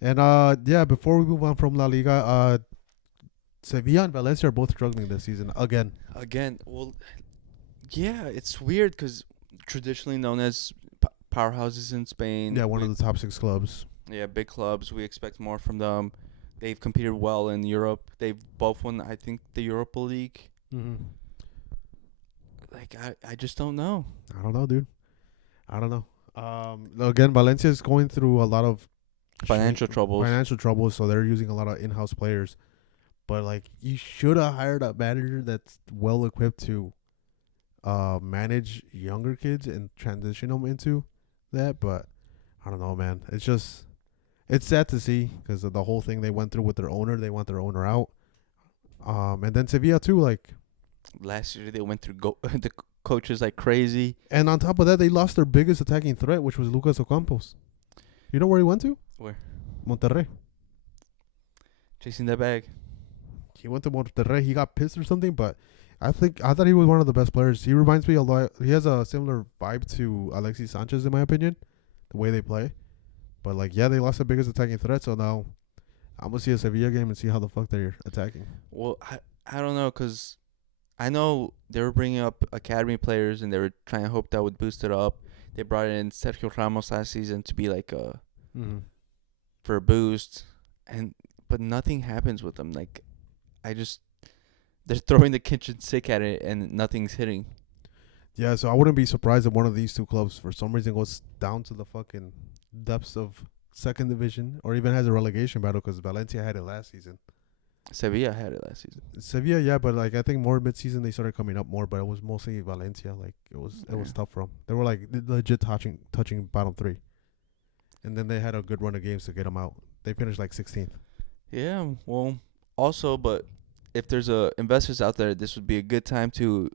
And yeah, before we move on from La Liga, Sevilla and Valencia are both struggling this season again. Well, yeah, it's weird because traditionally known as powerhouses in Spain. Yeah, one of the top 6 clubs. Yeah, big clubs. We expect more from them. They've competed well in Europe. They've both won, I think, the Europa League. Mm-hmm. Like, I just don't know. I don't know, dude. I don't know. Again, Valencia is going through a lot of Financial troubles. So they're using a lot of in-house players. But like, you should have hired a manager that's well equipped to manage younger kids and transition them into that. But I don't know, man. It's sad to see because of the whole thing they went through with their owner. They want their owner out. And then Sevilla too, like last year they went through the coaches like crazy. And on top of that, they lost their biggest attacking threat, which was Lucas Ocampos. You know where he went to? Where? Monterrey. Chasing that bag. He went to Monterrey. He got pissed or something, but I thought he was one of the best players. He reminds me a lot. He has a similar vibe to Alexis Sanchez, in my opinion, the way they play. But like, yeah, they lost their biggest attacking threat, so now I'm gonna see a Sevilla game and see how the fuck they're attacking. Well, I don't know, because I know they were bringing up academy players and they were trying to hope that would boost it up. They brought in Sergio Ramos last season to be like for a boost, but nothing happens with them. Like, they're throwing the kitchen sink at it and nothing's hitting. Yeah, so I wouldn't be surprised if one of these two clubs for some reason goes down to the fucking depths of second division or even has a relegation battle, because Valencia had it last season. Sevilla had it last season. Sevilla, yeah, but like I think more mid-season they started coming up more, but it was mostly Valencia. Like it was tough for them. They were like legit touching bottom 3, and then they had a good run of games to get them out. They finished like 16th. Yeah, well, also, but if there's investors out there, this would be a good time to,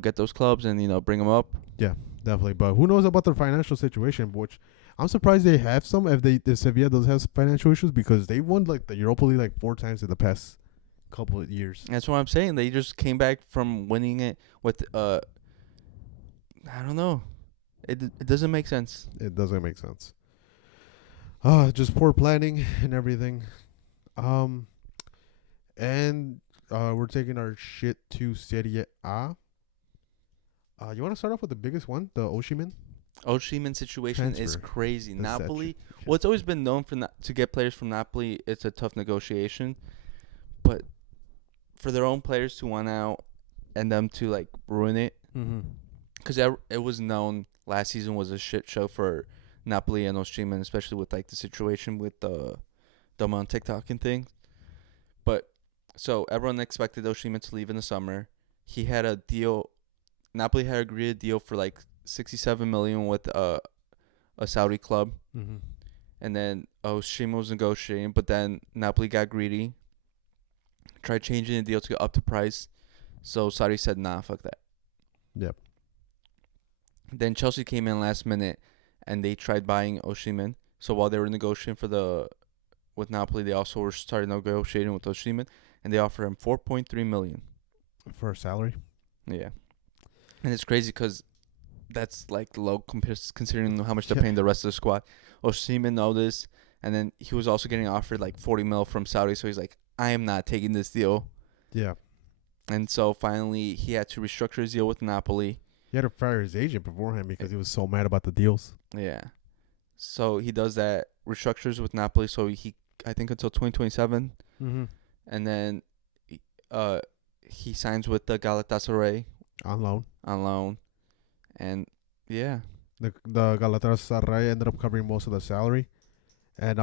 get those clubs and bring them up. Yeah, definitely. But who knows about their financial situation? Which I'm surprised they have some. If Sevilla does have financial issues, because they won like the Europa League like 4 times in the past couple of years. That's what I'm saying. They just came back from winning it with I don't know. It doesn't make sense. It doesn't make sense. Just poor planning and everything. And we're taking our shit to Serie A. You want to start off with the biggest one, the Oshimen? Oshimen situation Transfer. is crazy. That's Napoli, well, it's always been known to get players from Napoli. It's a tough negotiation, but for their own players to want out and them to like ruin it, because it was known last season was a shit show for Napoli and Oshimen, especially with like the situation with the on TikTok and things. But so everyone expected Oshimen to leave in the summer. He had a deal. Napoli had agreed a deal for like 67 million with a Saudi club, and then Oshimen was negotiating, but then Napoli got greedy, tried changing the deal to get up to price, so Saudi said nah, fuck that. Yep. Then Chelsea came in last minute, and they tried buying Oshimen. So while they were negotiating with Napoli, they also started negotiating with Oshimen, and they offered him 4.3 million for a salary. Yeah, and it's crazy because that's like low considering how much they're paying the rest of the squad. Oshimen know this, and then he was also getting offered like 40 mil from Saudi, so he's like, I am not taking this deal. Yeah. And so finally he had to restructure his deal with Napoli. He had to fire his agent beforehand because he was so mad about the deals. Yeah. So he does that, restructures with Napoli, so I think until 2027. And then he signs with the Galatasaray on loan. And yeah, the Galatasaray ended up covering most of the salary, and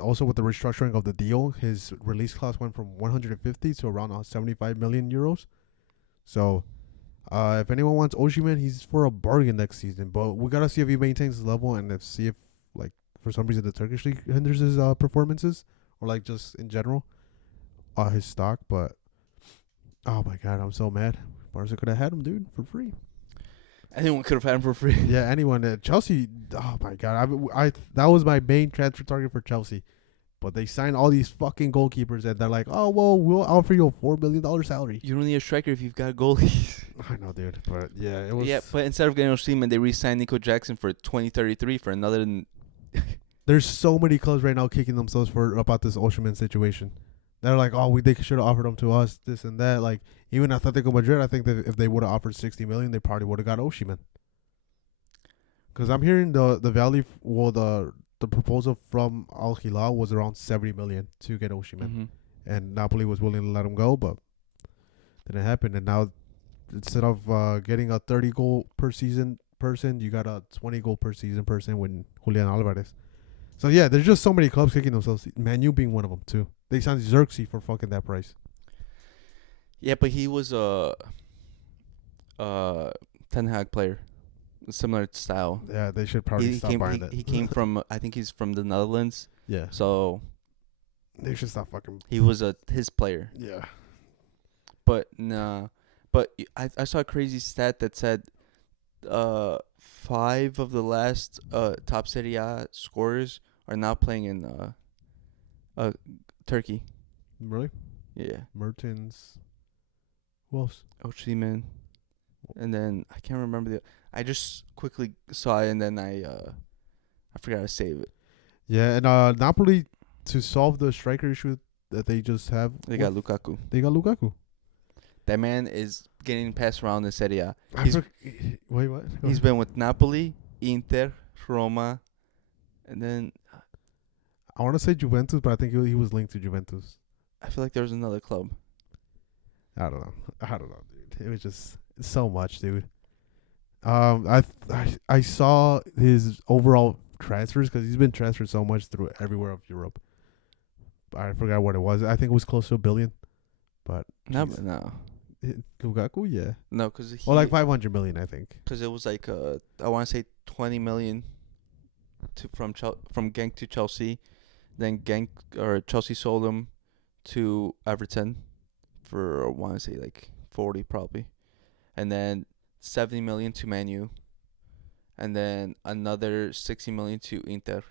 also with the restructuring of the deal, his release clause went from 150 to around 75 million euros. So, if anyone wants Oshimen, he's for a bargain next season. But we gotta see if he maintains his level, and see if like for some reason the Turkish league hinders his performances, or like just in general, his stock. But oh my god, I'm so mad. Barca could have had him, dude, for free. Anyone could have had him for free. Yeah, anyone. Chelsea. Oh my god, I that was my main transfer target for Chelsea, But they sign all these fucking goalkeepers, and they're like, "Oh well, we'll offer you a $4 million salary." You don't need a striker if you've got a goalie. I know, dude, but yeah, it was. Yeah, but instead of getting Oshimen, they re-signed Nico Jackson for 2033 for another. There's so many clubs right now kicking themselves for about this Oshimen situation. They're like, "Oh, they should have offered him to us, this and that." Like even Atletico Madrid, I think that if they would have offered 60 million, they probably would have got Oshimen. Because I'm hearing the proposal from Al Hilal was around 70 million to get Oshimen, and Napoli was willing to let him go, but didn't happen. And now instead of getting a 30 goal per season person, you got a 20 goal per season person with Julian Alvarez. So yeah, there's just so many clubs kicking themselves. Man U being one of them too. They signed Xerxes for fucking that price. Yeah, but he was a Ten Hag player, similar style. Yeah, they should probably stop buying that. He came from, I think he's from the Netherlands. Yeah. So They should stop fucking. he was his player. Yeah. But nah. But I saw a crazy stat that said 5 of the last top Serie A scorers are now playing in Turkey. Really? Yeah. Mertens. Who else? Oshimen. And then I can't remember I just quickly saw it and then I forgot to save it. Yeah, and Napoli, to solve the striker issue that they just have, They got Lukaku. They got Lukaku. That man is getting passed around in Serie A. Wait, what? He's been with Napoli, Inter, Roma, and then I want to say Juventus, but I think he was linked to Juventus. I feel like there was another club. I don't know, dude. It was just so much, dude. I saw his overall transfers because he's been transferred so much through everywhere of Europe. I forgot what it was. I think it was close to $1 billion. But No. Lukaku, yeah. No, because like 500 million, I think. Because it was like I want to say 20 million from Genk to Chelsea, then Chelsea sold him to Everton for I want to say like 40 probably, and then 70 million to Man U, and then another 60 million to Inter,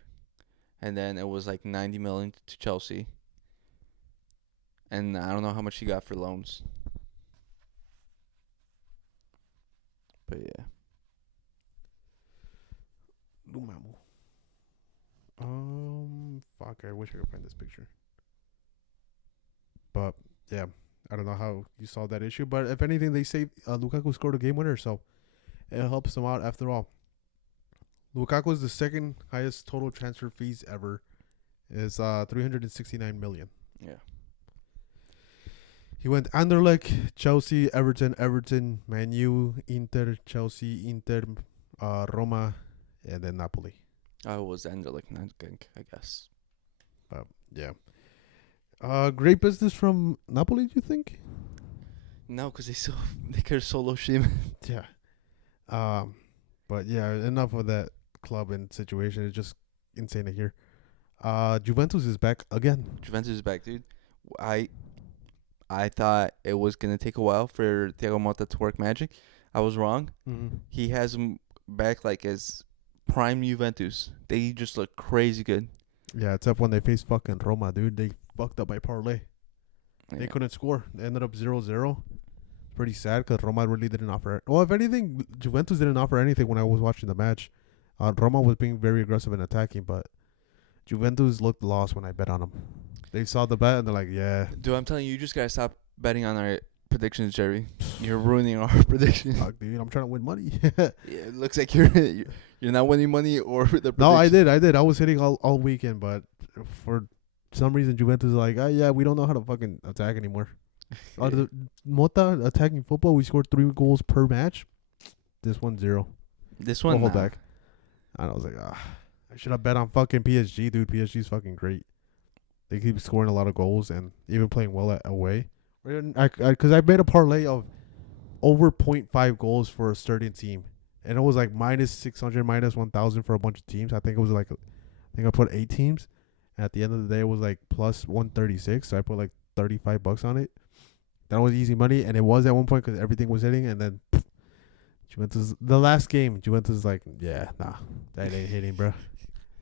and then it was like 90 million to Chelsea. And I don't know how much he got for loans. But yeah. Fuck, I wish I could find this picture. But yeah, I don't know how you solve that issue. But if anything, they say Lukaku scored a game winner, so it helps them out after all. Lukaku is the second highest total transfer fees ever. Is 369 million. Yeah. He went Anderlecht, Chelsea, Everton, Man U, Inter, Chelsea, Inter, Roma, and then Napoli. I was Anderlecht, not Genk, I guess. Yeah. Great business from Napoli, do you think? No, because they could have sold Oshimen. Yeah. But yeah, enough of that club and situation. It's just insane to hear. Juventus is back again. Juventus is back, dude. I thought it was going to take a while for Thiago Motta to work magic. I was wrong. Mm-hmm. He has him back like as prime Juventus. They just look crazy good. Yeah, except when they faced fucking Roma, dude. They fucked up by parlay. Yeah. They couldn't score. They ended up 0-0. Pretty sad because Roma really didn't offer. Well, if anything, Juventus didn't offer anything when I was watching the match. Roma was being very aggressive and attacking, but Juventus looked lost when I bet on them. They saw the bet and they're like, yeah. Dude, I'm telling you, you just got to stop betting on our predictions, Jerry. You're ruining our predictions. Fuck, dude, I'm trying to win money. Yeah, it looks like you're not winning money or the predictions. No, I did. I was hitting all weekend, but for some reason, Juventus is like, yeah, we don't know how to fucking attack anymore. Yeah. Mota attacking football, we scored 3 goals per match. This one 0. This one, hold back. And I was like, I should have bet on fucking PSG, dude. PSG's fucking great. They keep scoring a lot of goals and even playing well away. Because I made a parlay of over 0.5 goals for a certain team. And it was like minus 600, minus 1,000 for a bunch of teams. I think I put 8 teams. And at the end of the day, it was like plus 136. So I put like $35 on it. That was easy money. And it was at one point because everything was hitting. And then Juventus, the last game, Juventus is like, yeah, nah, that ain't hitting, bro.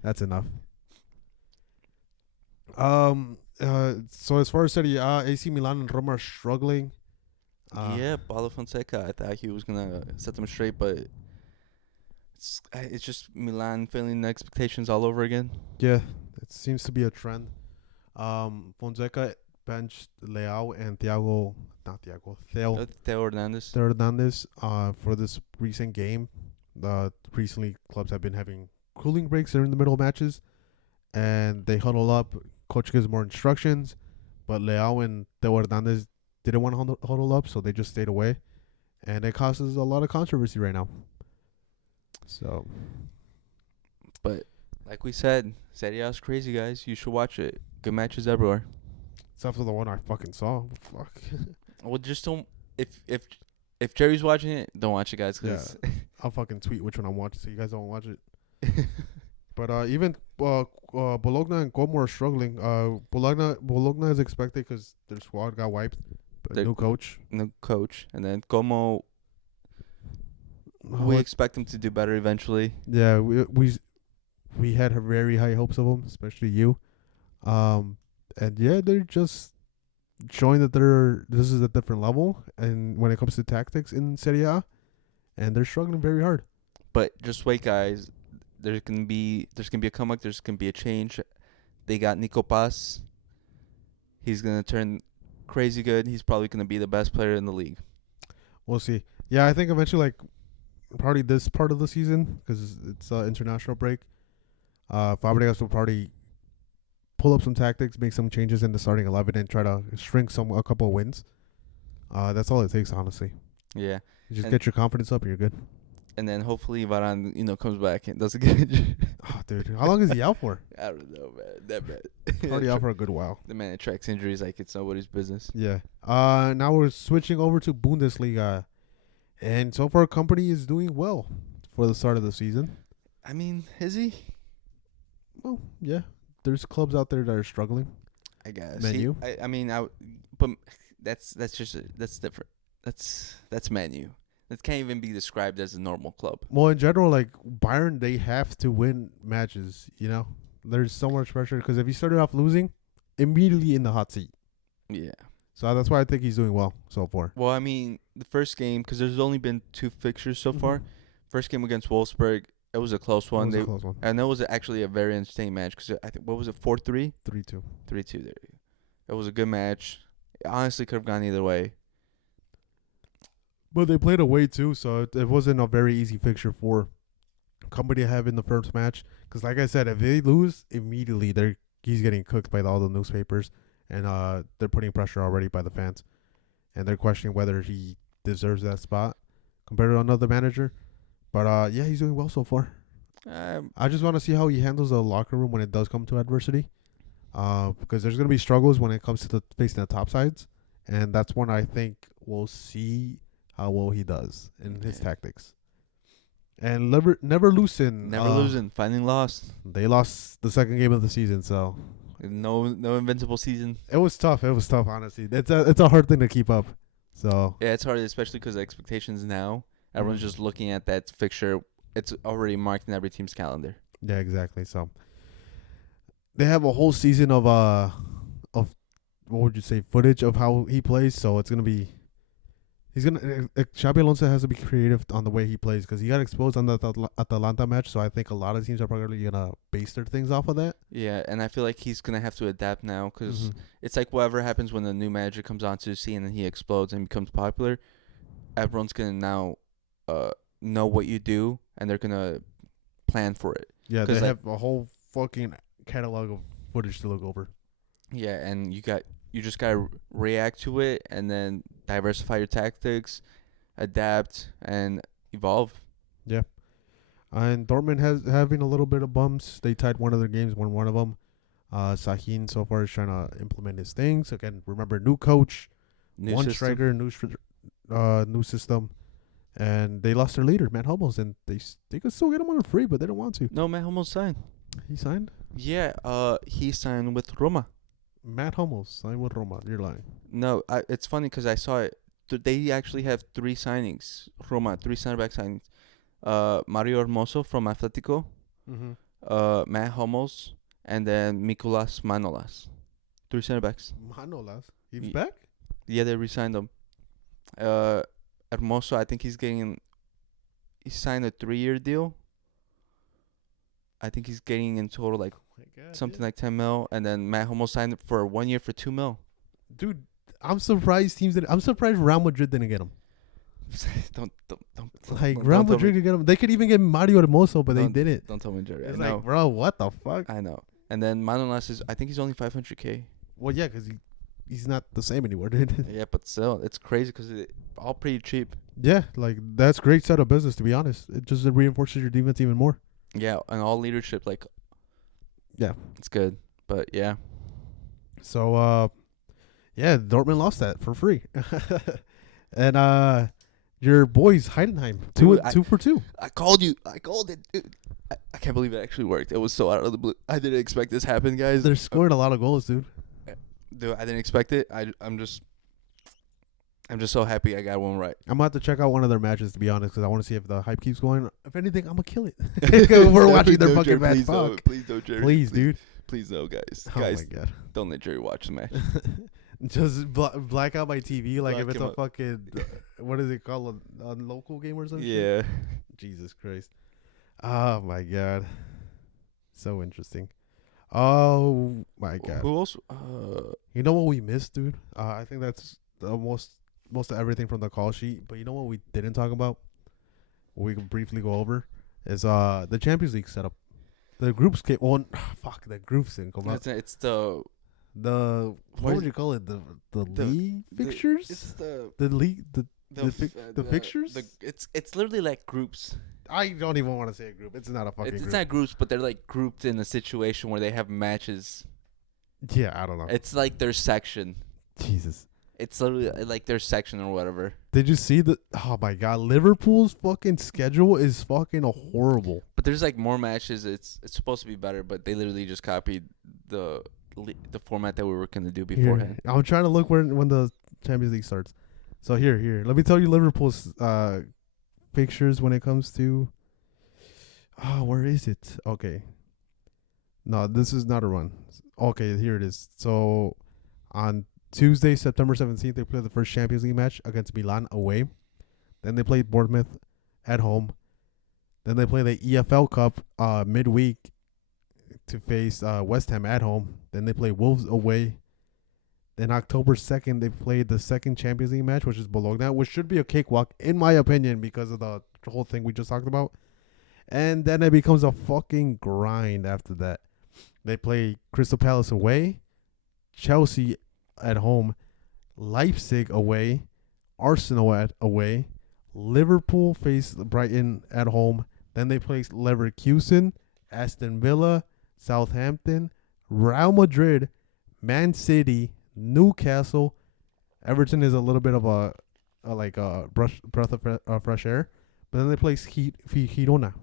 That's enough. So as far as Serie A, AC Milan and Roma are struggling. Yeah, Paulo Fonseca. I thought he was gonna set them straight, but it's just Milan failing the expectations all over again. Yeah, it seems to be a trend. Fonseca benched Leao and Theo Theo Hernandez. Hernandez for this recent game. Recently, clubs have been having cooling breaks during the middle of matches, and they huddle up. Coach gives more instructions, but Leao and Theo Hernandez didn't want to huddle up, so they just stayed away, and it causes a lot of controversy right now. So, But like we said, Serie A is crazy, guys. You should watch it. Good matches everywhere. except for the one I fucking saw. Fuck. Well, just don't. If Jerry's watching it, don't watch it, guys. Cause I'll fucking tweet which one I'm watching so you guys don't watch it. But even Bologna and Como are struggling. Bologna is expected because their squad got wiped. New coach. No coach, and then Como. We expect him to do better eventually. Yeah, we had very high hopes of him, especially you. And yeah, they're just showing that this is a different level, and when it comes to tactics in Serie A, and they're struggling very hard. But just wait, guys. There's gonna be a comeback. There's gonna be a change. They got Nico Paz. He's gonna turn crazy good. He's probably gonna be the best player in the league. We'll see. Yeah, I think eventually, like probably this part of the season, because it's international break. Fabregas will probably pull up some tactics, make some changes in the starting 11, and try to string a couple of wins. That's all it takes, honestly. Yeah. You just get your confidence up, and you're good. And then hopefully Varane, comes back and does a good. Oh, dude, how long is he out for? I don't know, man. That bad. Already out for a good while. The man attracts injuries like it's nobody's business. Yeah. Now we're switching over to Bundesliga, and so far, company is doing well for the start of the season. I mean, is he? Well, yeah. There's clubs out there that are struggling. I guess. Menu. But that's different. That's Menu. That can't even be described as a normal club. Well, in general, like Bayern, they have to win matches. There's so much pressure because if he started off losing, immediately in the hot seat. Yeah. So that's why I think he's doing well so far. Well, I mean, the first game, because there's only been 2 fixtures so far. First game against Wolfsburg, it was a close one. And that was actually a very entertaining match because I think, what was it, 4-3? 3-2. 3-2 there. It was a good match. It honestly could have gone either way. But they played away too, so it wasn't a very easy fixture for company to have in the first match. Because like I said, if they lose, immediately he's getting cooked by all the newspapers, and they're putting pressure already by the fans, and they're questioning whether he deserves that spot compared to another manager. But yeah, he's doing well so far. I just want to see how he handles the locker room when it does come to adversity, because there's gonna be struggles when it comes to facing the top sides, and that's when I think we'll see how well he does in his tactics. And never loosen. Never losing. Finding lost. They lost the second game of the season, so no invincible season. It was tough, honestly. It's a hard thing to keep up. So yeah, it's hard, especially because the expectations now. Everyone's just looking at that fixture. It's already marked in every team's calendar. Yeah, exactly. So they have a whole season of what would you say, footage of how he plays. So it's gonna be. Xabi Alonso has to be creative on the way he plays because he got exposed on the Atalanta match. So I think a lot of teams are probably gonna base their things off of that. Yeah, and I feel like he's gonna have to adapt now because it's like whatever happens when a new manager comes onto the scene and he explodes and becomes popular. Everyone's gonna now know what you do and they're gonna plan for it. Yeah, they have a whole fucking catalog of footage to look over. Yeah, and you just gotta react to it and then diversify your tactics, adapt, and evolve. Yeah. And Dortmund having a little bit of bumps. They tied one of their games, won one of them. Sahin so far is trying to implement his things. Again, remember, new coach, new striker, new system. And they lost their leader, Matt Hummels, and they could still get him on free, but they don't want to. No, Matt Hummels signed. He signed? Yeah, he signed with Roma. Matt Hummels signed with Roma. You're lying. No, it's funny because I saw it. They actually have 3 signings. Roma, 3 center back signings. Mario Hermoso from Atletico. Matt Hummels, and then Mikulas Manolas. 3 center backs. Manolas. He's Ye- back? Yeah, they re-signed him. Hermoso, I think he signed a 3-year deal. I think he's getting in total like Oh my God, something yeah. like 10 mil, and then Matt Hummel signed it for 1 year for 2 mil. Dude, I'm surprised I'm surprised Real Madrid didn't get him. don't Like, don't Real tell Madrid me, could get him. They could even get Mario Hermoso, but they Don't- didn't. don't tell me, Jerry. It's I like, know, bro, what the fuck? I know. And then Manolas I think he's only 500K. Well, yeah, because he's not the same anymore, dude. Yeah, but still, it's crazy because all pretty cheap. Yeah, like, that's great set of business, to be honest. It just reinforces your defense even more. Yeah, and all leadership, like, Yeah. it's good. But yeah, So, yeah, Dortmund lost that for free. And your boys, Heidenheim, Dude, two for two. I called you. I called it, dude. I can't believe it actually worked. It was so out of the blue. I didn't expect this happen, guys. They're scoring a lot of goals, dude. Dude, I didn't expect it. I'm just so happy I got one right. I'm about to check out one of their matches, to be honest, because I want to see if the hype keeps going. If anything, I'm going to kill it. We're watching their fucking match. Please Fuck. don't, please don't, Jerry. Please, dude. Please no, guys. Oh, Guys, my God. don't let Jerry watch the match. Just black out my TV like Black if it's him a out. fucking, what is it called, a local game or something? Yeah. Jesus Christ. Oh, my God. So interesting. Oh, my God. Who else? You know what we missed, dude? I think that's the most of everything from the call sheet. But you know what we didn't talk about? What we can briefly go over is the Champions League setup. The groups came on. Fuck, the groups didn't come out. It's the What would you call it? The league fixtures. It's the league the the fixtures. It's literally like groups. I don't even want to say a group. It's not a fucking It's group. not groups, but they're like grouped in a situation where they have matches. Yeah, I don't know. It's like their section. Jesus. It's literally like their section or whatever. Did you see the? Oh my God, Liverpool's fucking schedule is fucking horrible. But there's like more matches. It's supposed to be better, but they literally just copied the format that we were gonna do beforehand. Here, I'm trying to look when the Champions League starts. So here. Let me tell you Liverpool's fixtures when it comes to. Oh, where is it? Okay. No, this is not a run. Okay, here it is. So on Tuesday, September 17th, they play the first Champions League match against Milan away. Then they play Bournemouth at home. Then they play the EFL Cup midweek to face West Ham at home. Then they play Wolves away. Then October 2nd, they play the second Champions League match, which is Bologna, which should be a cakewalk, in my opinion, because of the whole thing we just talked about. And then it becomes a fucking grind after that. They play Crystal Palace away, Chelsea at home, Leipzig away, Arsenal away, Liverpool face Brighton at home. Then they play Leverkusen, Aston Villa, Southampton, Real Madrid, Man City, Newcastle. Everton is a little bit of a breath of fresh air. But then they play Girona.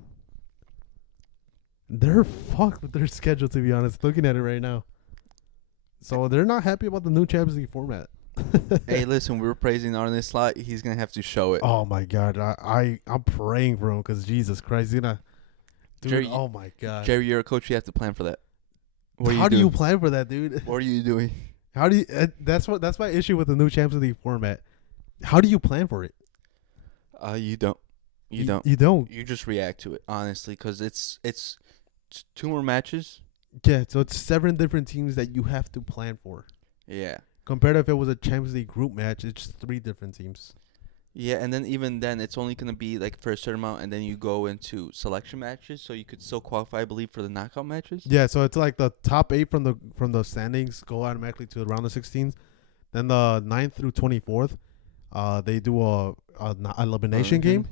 They're fucked with their schedule, to be honest, looking at it right now. So they're not happy about the new Champions League format. Hey, listen, we were praising Arne Slot. He's gonna have to show it. Oh my God, I'm praying for him because Jesus Christ, dude. Jerry, Oh my God, Jerry, you're a coach. You have to plan for that. How do you plan for that, dude? What are you doing? How do you? That's my issue with the new Champions League format. How do you plan for it? You don't. You don't. You don't. You just react to it, honestly, because it's 2 more matches. Yeah, so it's 7 different teams that you have to plan for. Yeah. Compared to if it was a Champions League group match, it's 3 different teams. Yeah, and then even then, it's only gonna be like for a certain amount, and then you go into selection matches, so you could still qualify, I believe, for the knockout matches. Yeah, so it's like the top 8 from the standings go automatically to the round of 16s. Then the 9th through 24th, they do a elimination game,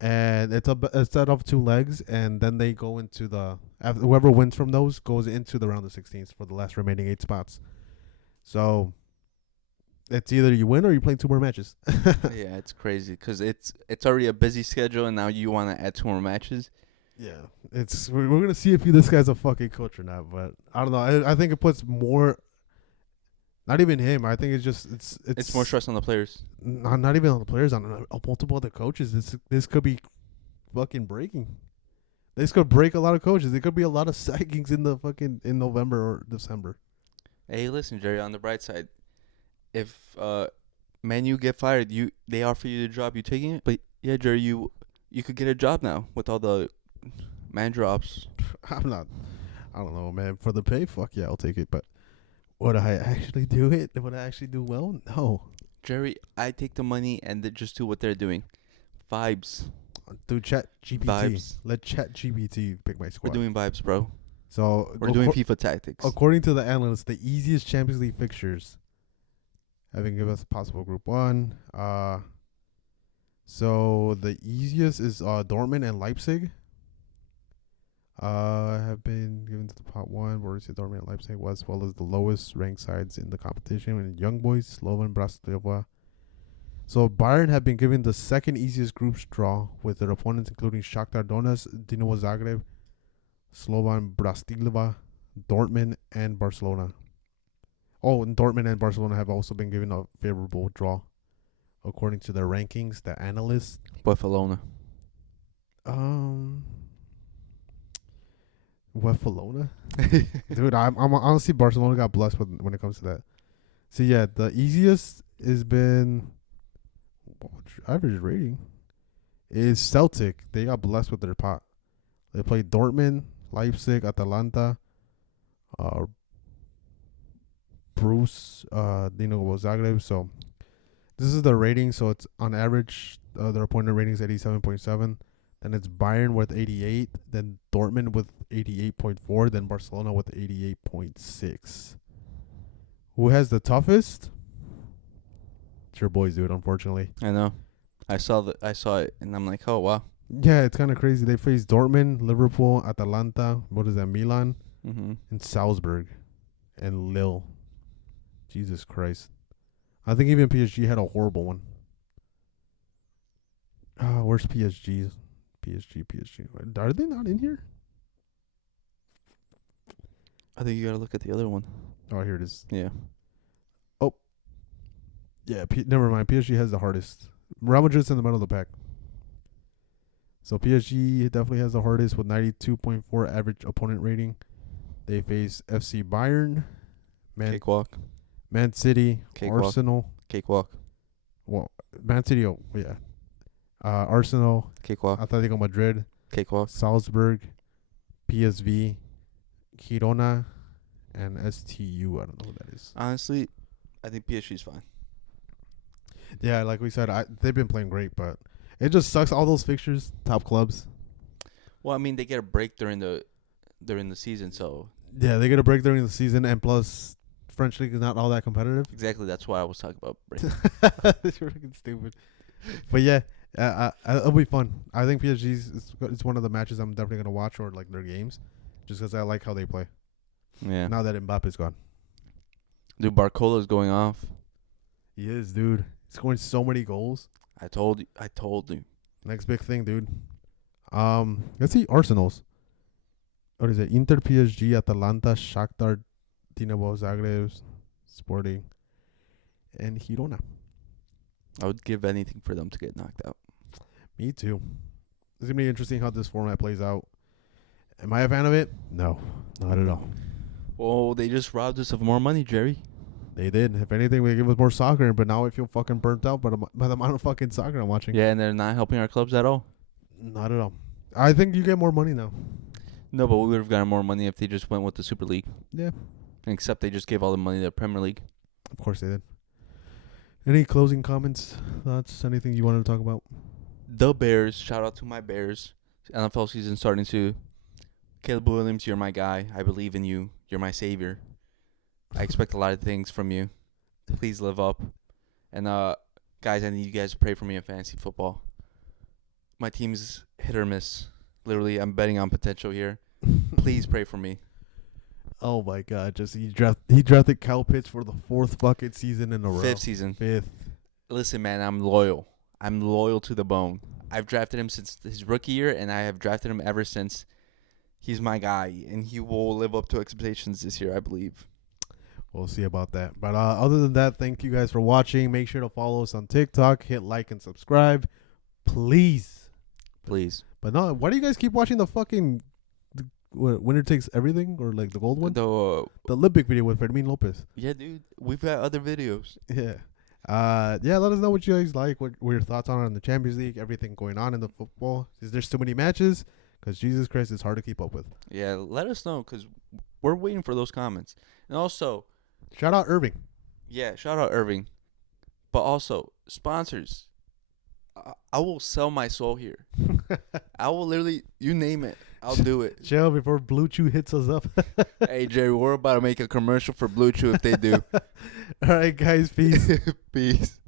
and it's set up 2 legs, and then they go into whoever wins from those goes into the round of 16s for the last remaining 8 spots. So it's either you win or you play 2 more matches. Yeah, it's crazy because it's already a busy schedule, and now you want to add 2 more matches. Yeah, we're gonna see if this guy's a fucking coach or not, but I don't know. I think it puts more. Not even him. I think it's more stress on the players. Not even on the players, on multiple other coaches. This could be fucking breaking. This could break a lot of coaches. There could be a lot of sackings in November or December. Hey, listen, Jerry. On the bright side, if Man U get fired, they offer you the job, you taking it? But yeah, Jerry, you could get a job now with all the man drops. I'm not. I don't know, man. For the pay, fuck yeah, I'll take it. But would I actually do it? Would I actually do well? No. Jerry, I take the money and just do what they're doing. Vibes. Do Chat GPT. Vibes. Let Chat GPT pick my squad. We're doing vibes, bro. So We're doing FIFA tactics. According to the analysts, the easiest Champions League fixtures, having given us possible Group 1. So the easiest is Dortmund and Leipzig. Have been given to the pot 1. Borussia Dortmund and Leipzig, as well as the lowest ranked sides in the competition, and Young Boys, Slovan Bratislava. So Bayern have been given the second easiest group draw, with their opponents including Shakhtar Donetsk, Dinamo Zagreb, Slovan Bratislava, Dortmund, and Barcelona. Oh, and Dortmund and Barcelona have also been given a favorable draw, according to their rankings, the analysts. Barcelona. Barcelona? Dude, I'm honestly, Barcelona got blessed when it comes to that. So yeah, the easiest has been average rating is Celtic. They got blessed with their pot. They played Dortmund, Leipzig, Atalanta, Dinamo Zagreb. So this is the rating. So it's on average, their opponent rating is 87.7. Then it's Bayern with 88. Then Dortmund with 88.4. Then Barcelona with 88.6. Who has the toughest? It's your boys, dude. Unfortunately, I know. I saw it, and I'm like, oh wow. yeah, it's kind of crazy. They face Dortmund, Liverpool, Atalanta. What is that? Milan, and Salzburg, and Lille. Jesus Christ! I think even PSG had a horrible one. Where's PSG? PSG. Are they not in here? I think you gotta look at the other one. Oh, here it is. Yeah. Oh. Yeah, never mind. PSG has the hardest. Real Madrid's in the middle of the pack. So PSG definitely has the hardest with 92.4 average opponent rating. They face FC Bayern, Cakewalk. Man City, Cakewalk. Arsenal. Cakewalk. Well, Man City, yeah. Arsenal, Cakewalk. Atletico Madrid, Cakewalk. Salzburg, PSV, Girona, and STU. I don't know what that is. Honestly, I think PSG's fine. Yeah, like we said, they've been playing great, but it just sucks. All those fixtures, top clubs. Well, I mean, they get a break during the season, so Yeah, they get a break during the season, and plus, French league is not all that competitive. exactly that's why I was talking about break. It's freaking stupid. But yeah, it'll be fun. I think it's one of the matches I'm definitely gonna watch, or like their games, just because I like how they play. Yeah. Now that Mbappe's gone, Dude, Barcola's going off. he is, dude. He's scoring so many goals. I told you. Next big thing, dude. Let's see Arsenal's. What is it? Inter, PSG, Atalanta, Shakhtar, Dinamo Zagreb, Sporting, and Girona. I would give anything for them to get knocked out. Me too. It's gonna be interesting how this format plays out. Am I a fan of it? No, not at all. Well, they just robbed us of more money, Jerry. They did. If anything, they give us more soccer, but now I feel fucking burnt out by the amount of fucking soccer I'm watching. Yeah, and they're not helping our clubs at all. Not at all. I think you get more money now. No, but we would have gotten more money if they just went with the Super League. Yeah. Except they just gave all the money to the Premier League. Of course they did. Any closing comments, thoughts, anything you wanted to talk about? The Bears. Shout out to my Bears. NFL season starting to. Caleb Williams, you're my guy. I believe in you. You're my savior. I expect a lot of things from you. Please live up. And, guys, I need you guys to pray for me in fantasy football. My team's hit or miss. Literally, I'm betting on potential here. Please pray for me. Oh my God! He drafted Kyle Pitts for the 4th fucking season in a row. 5th season. 5th. Listen, man, I'm loyal. I'm loyal to the bone. I've drafted him since his rookie year, and I have drafted him ever since. He's my guy, and he will live up to expectations this year, I believe. We'll see about that. But other than that, thank you guys for watching. Make sure to follow us on TikTok. Hit like and subscribe. Please. Please. But no, why do you guys keep watching the fucking Winner Takes Everything or like the gold one? The Olympic video with Fermin Lopez. Yeah, dude. We've got other videos. Yeah. Yeah, let us know what you guys like, what your thoughts are on the Champions League, everything going on in the football. Is there too many matches? Because Jesus Christ, it's hard to keep up with. Yeah, let us know because we're waiting for those comments. And also, shout out Irving. Yeah, shout out Irving. But also, sponsors. I will sell my soul here. I will literally, you name it, I'll do it. Chill before Blue Chew hits us up. Hey, Jerry, we're about to make a commercial for Blue Chew if they do. All right, guys, peace. Peace.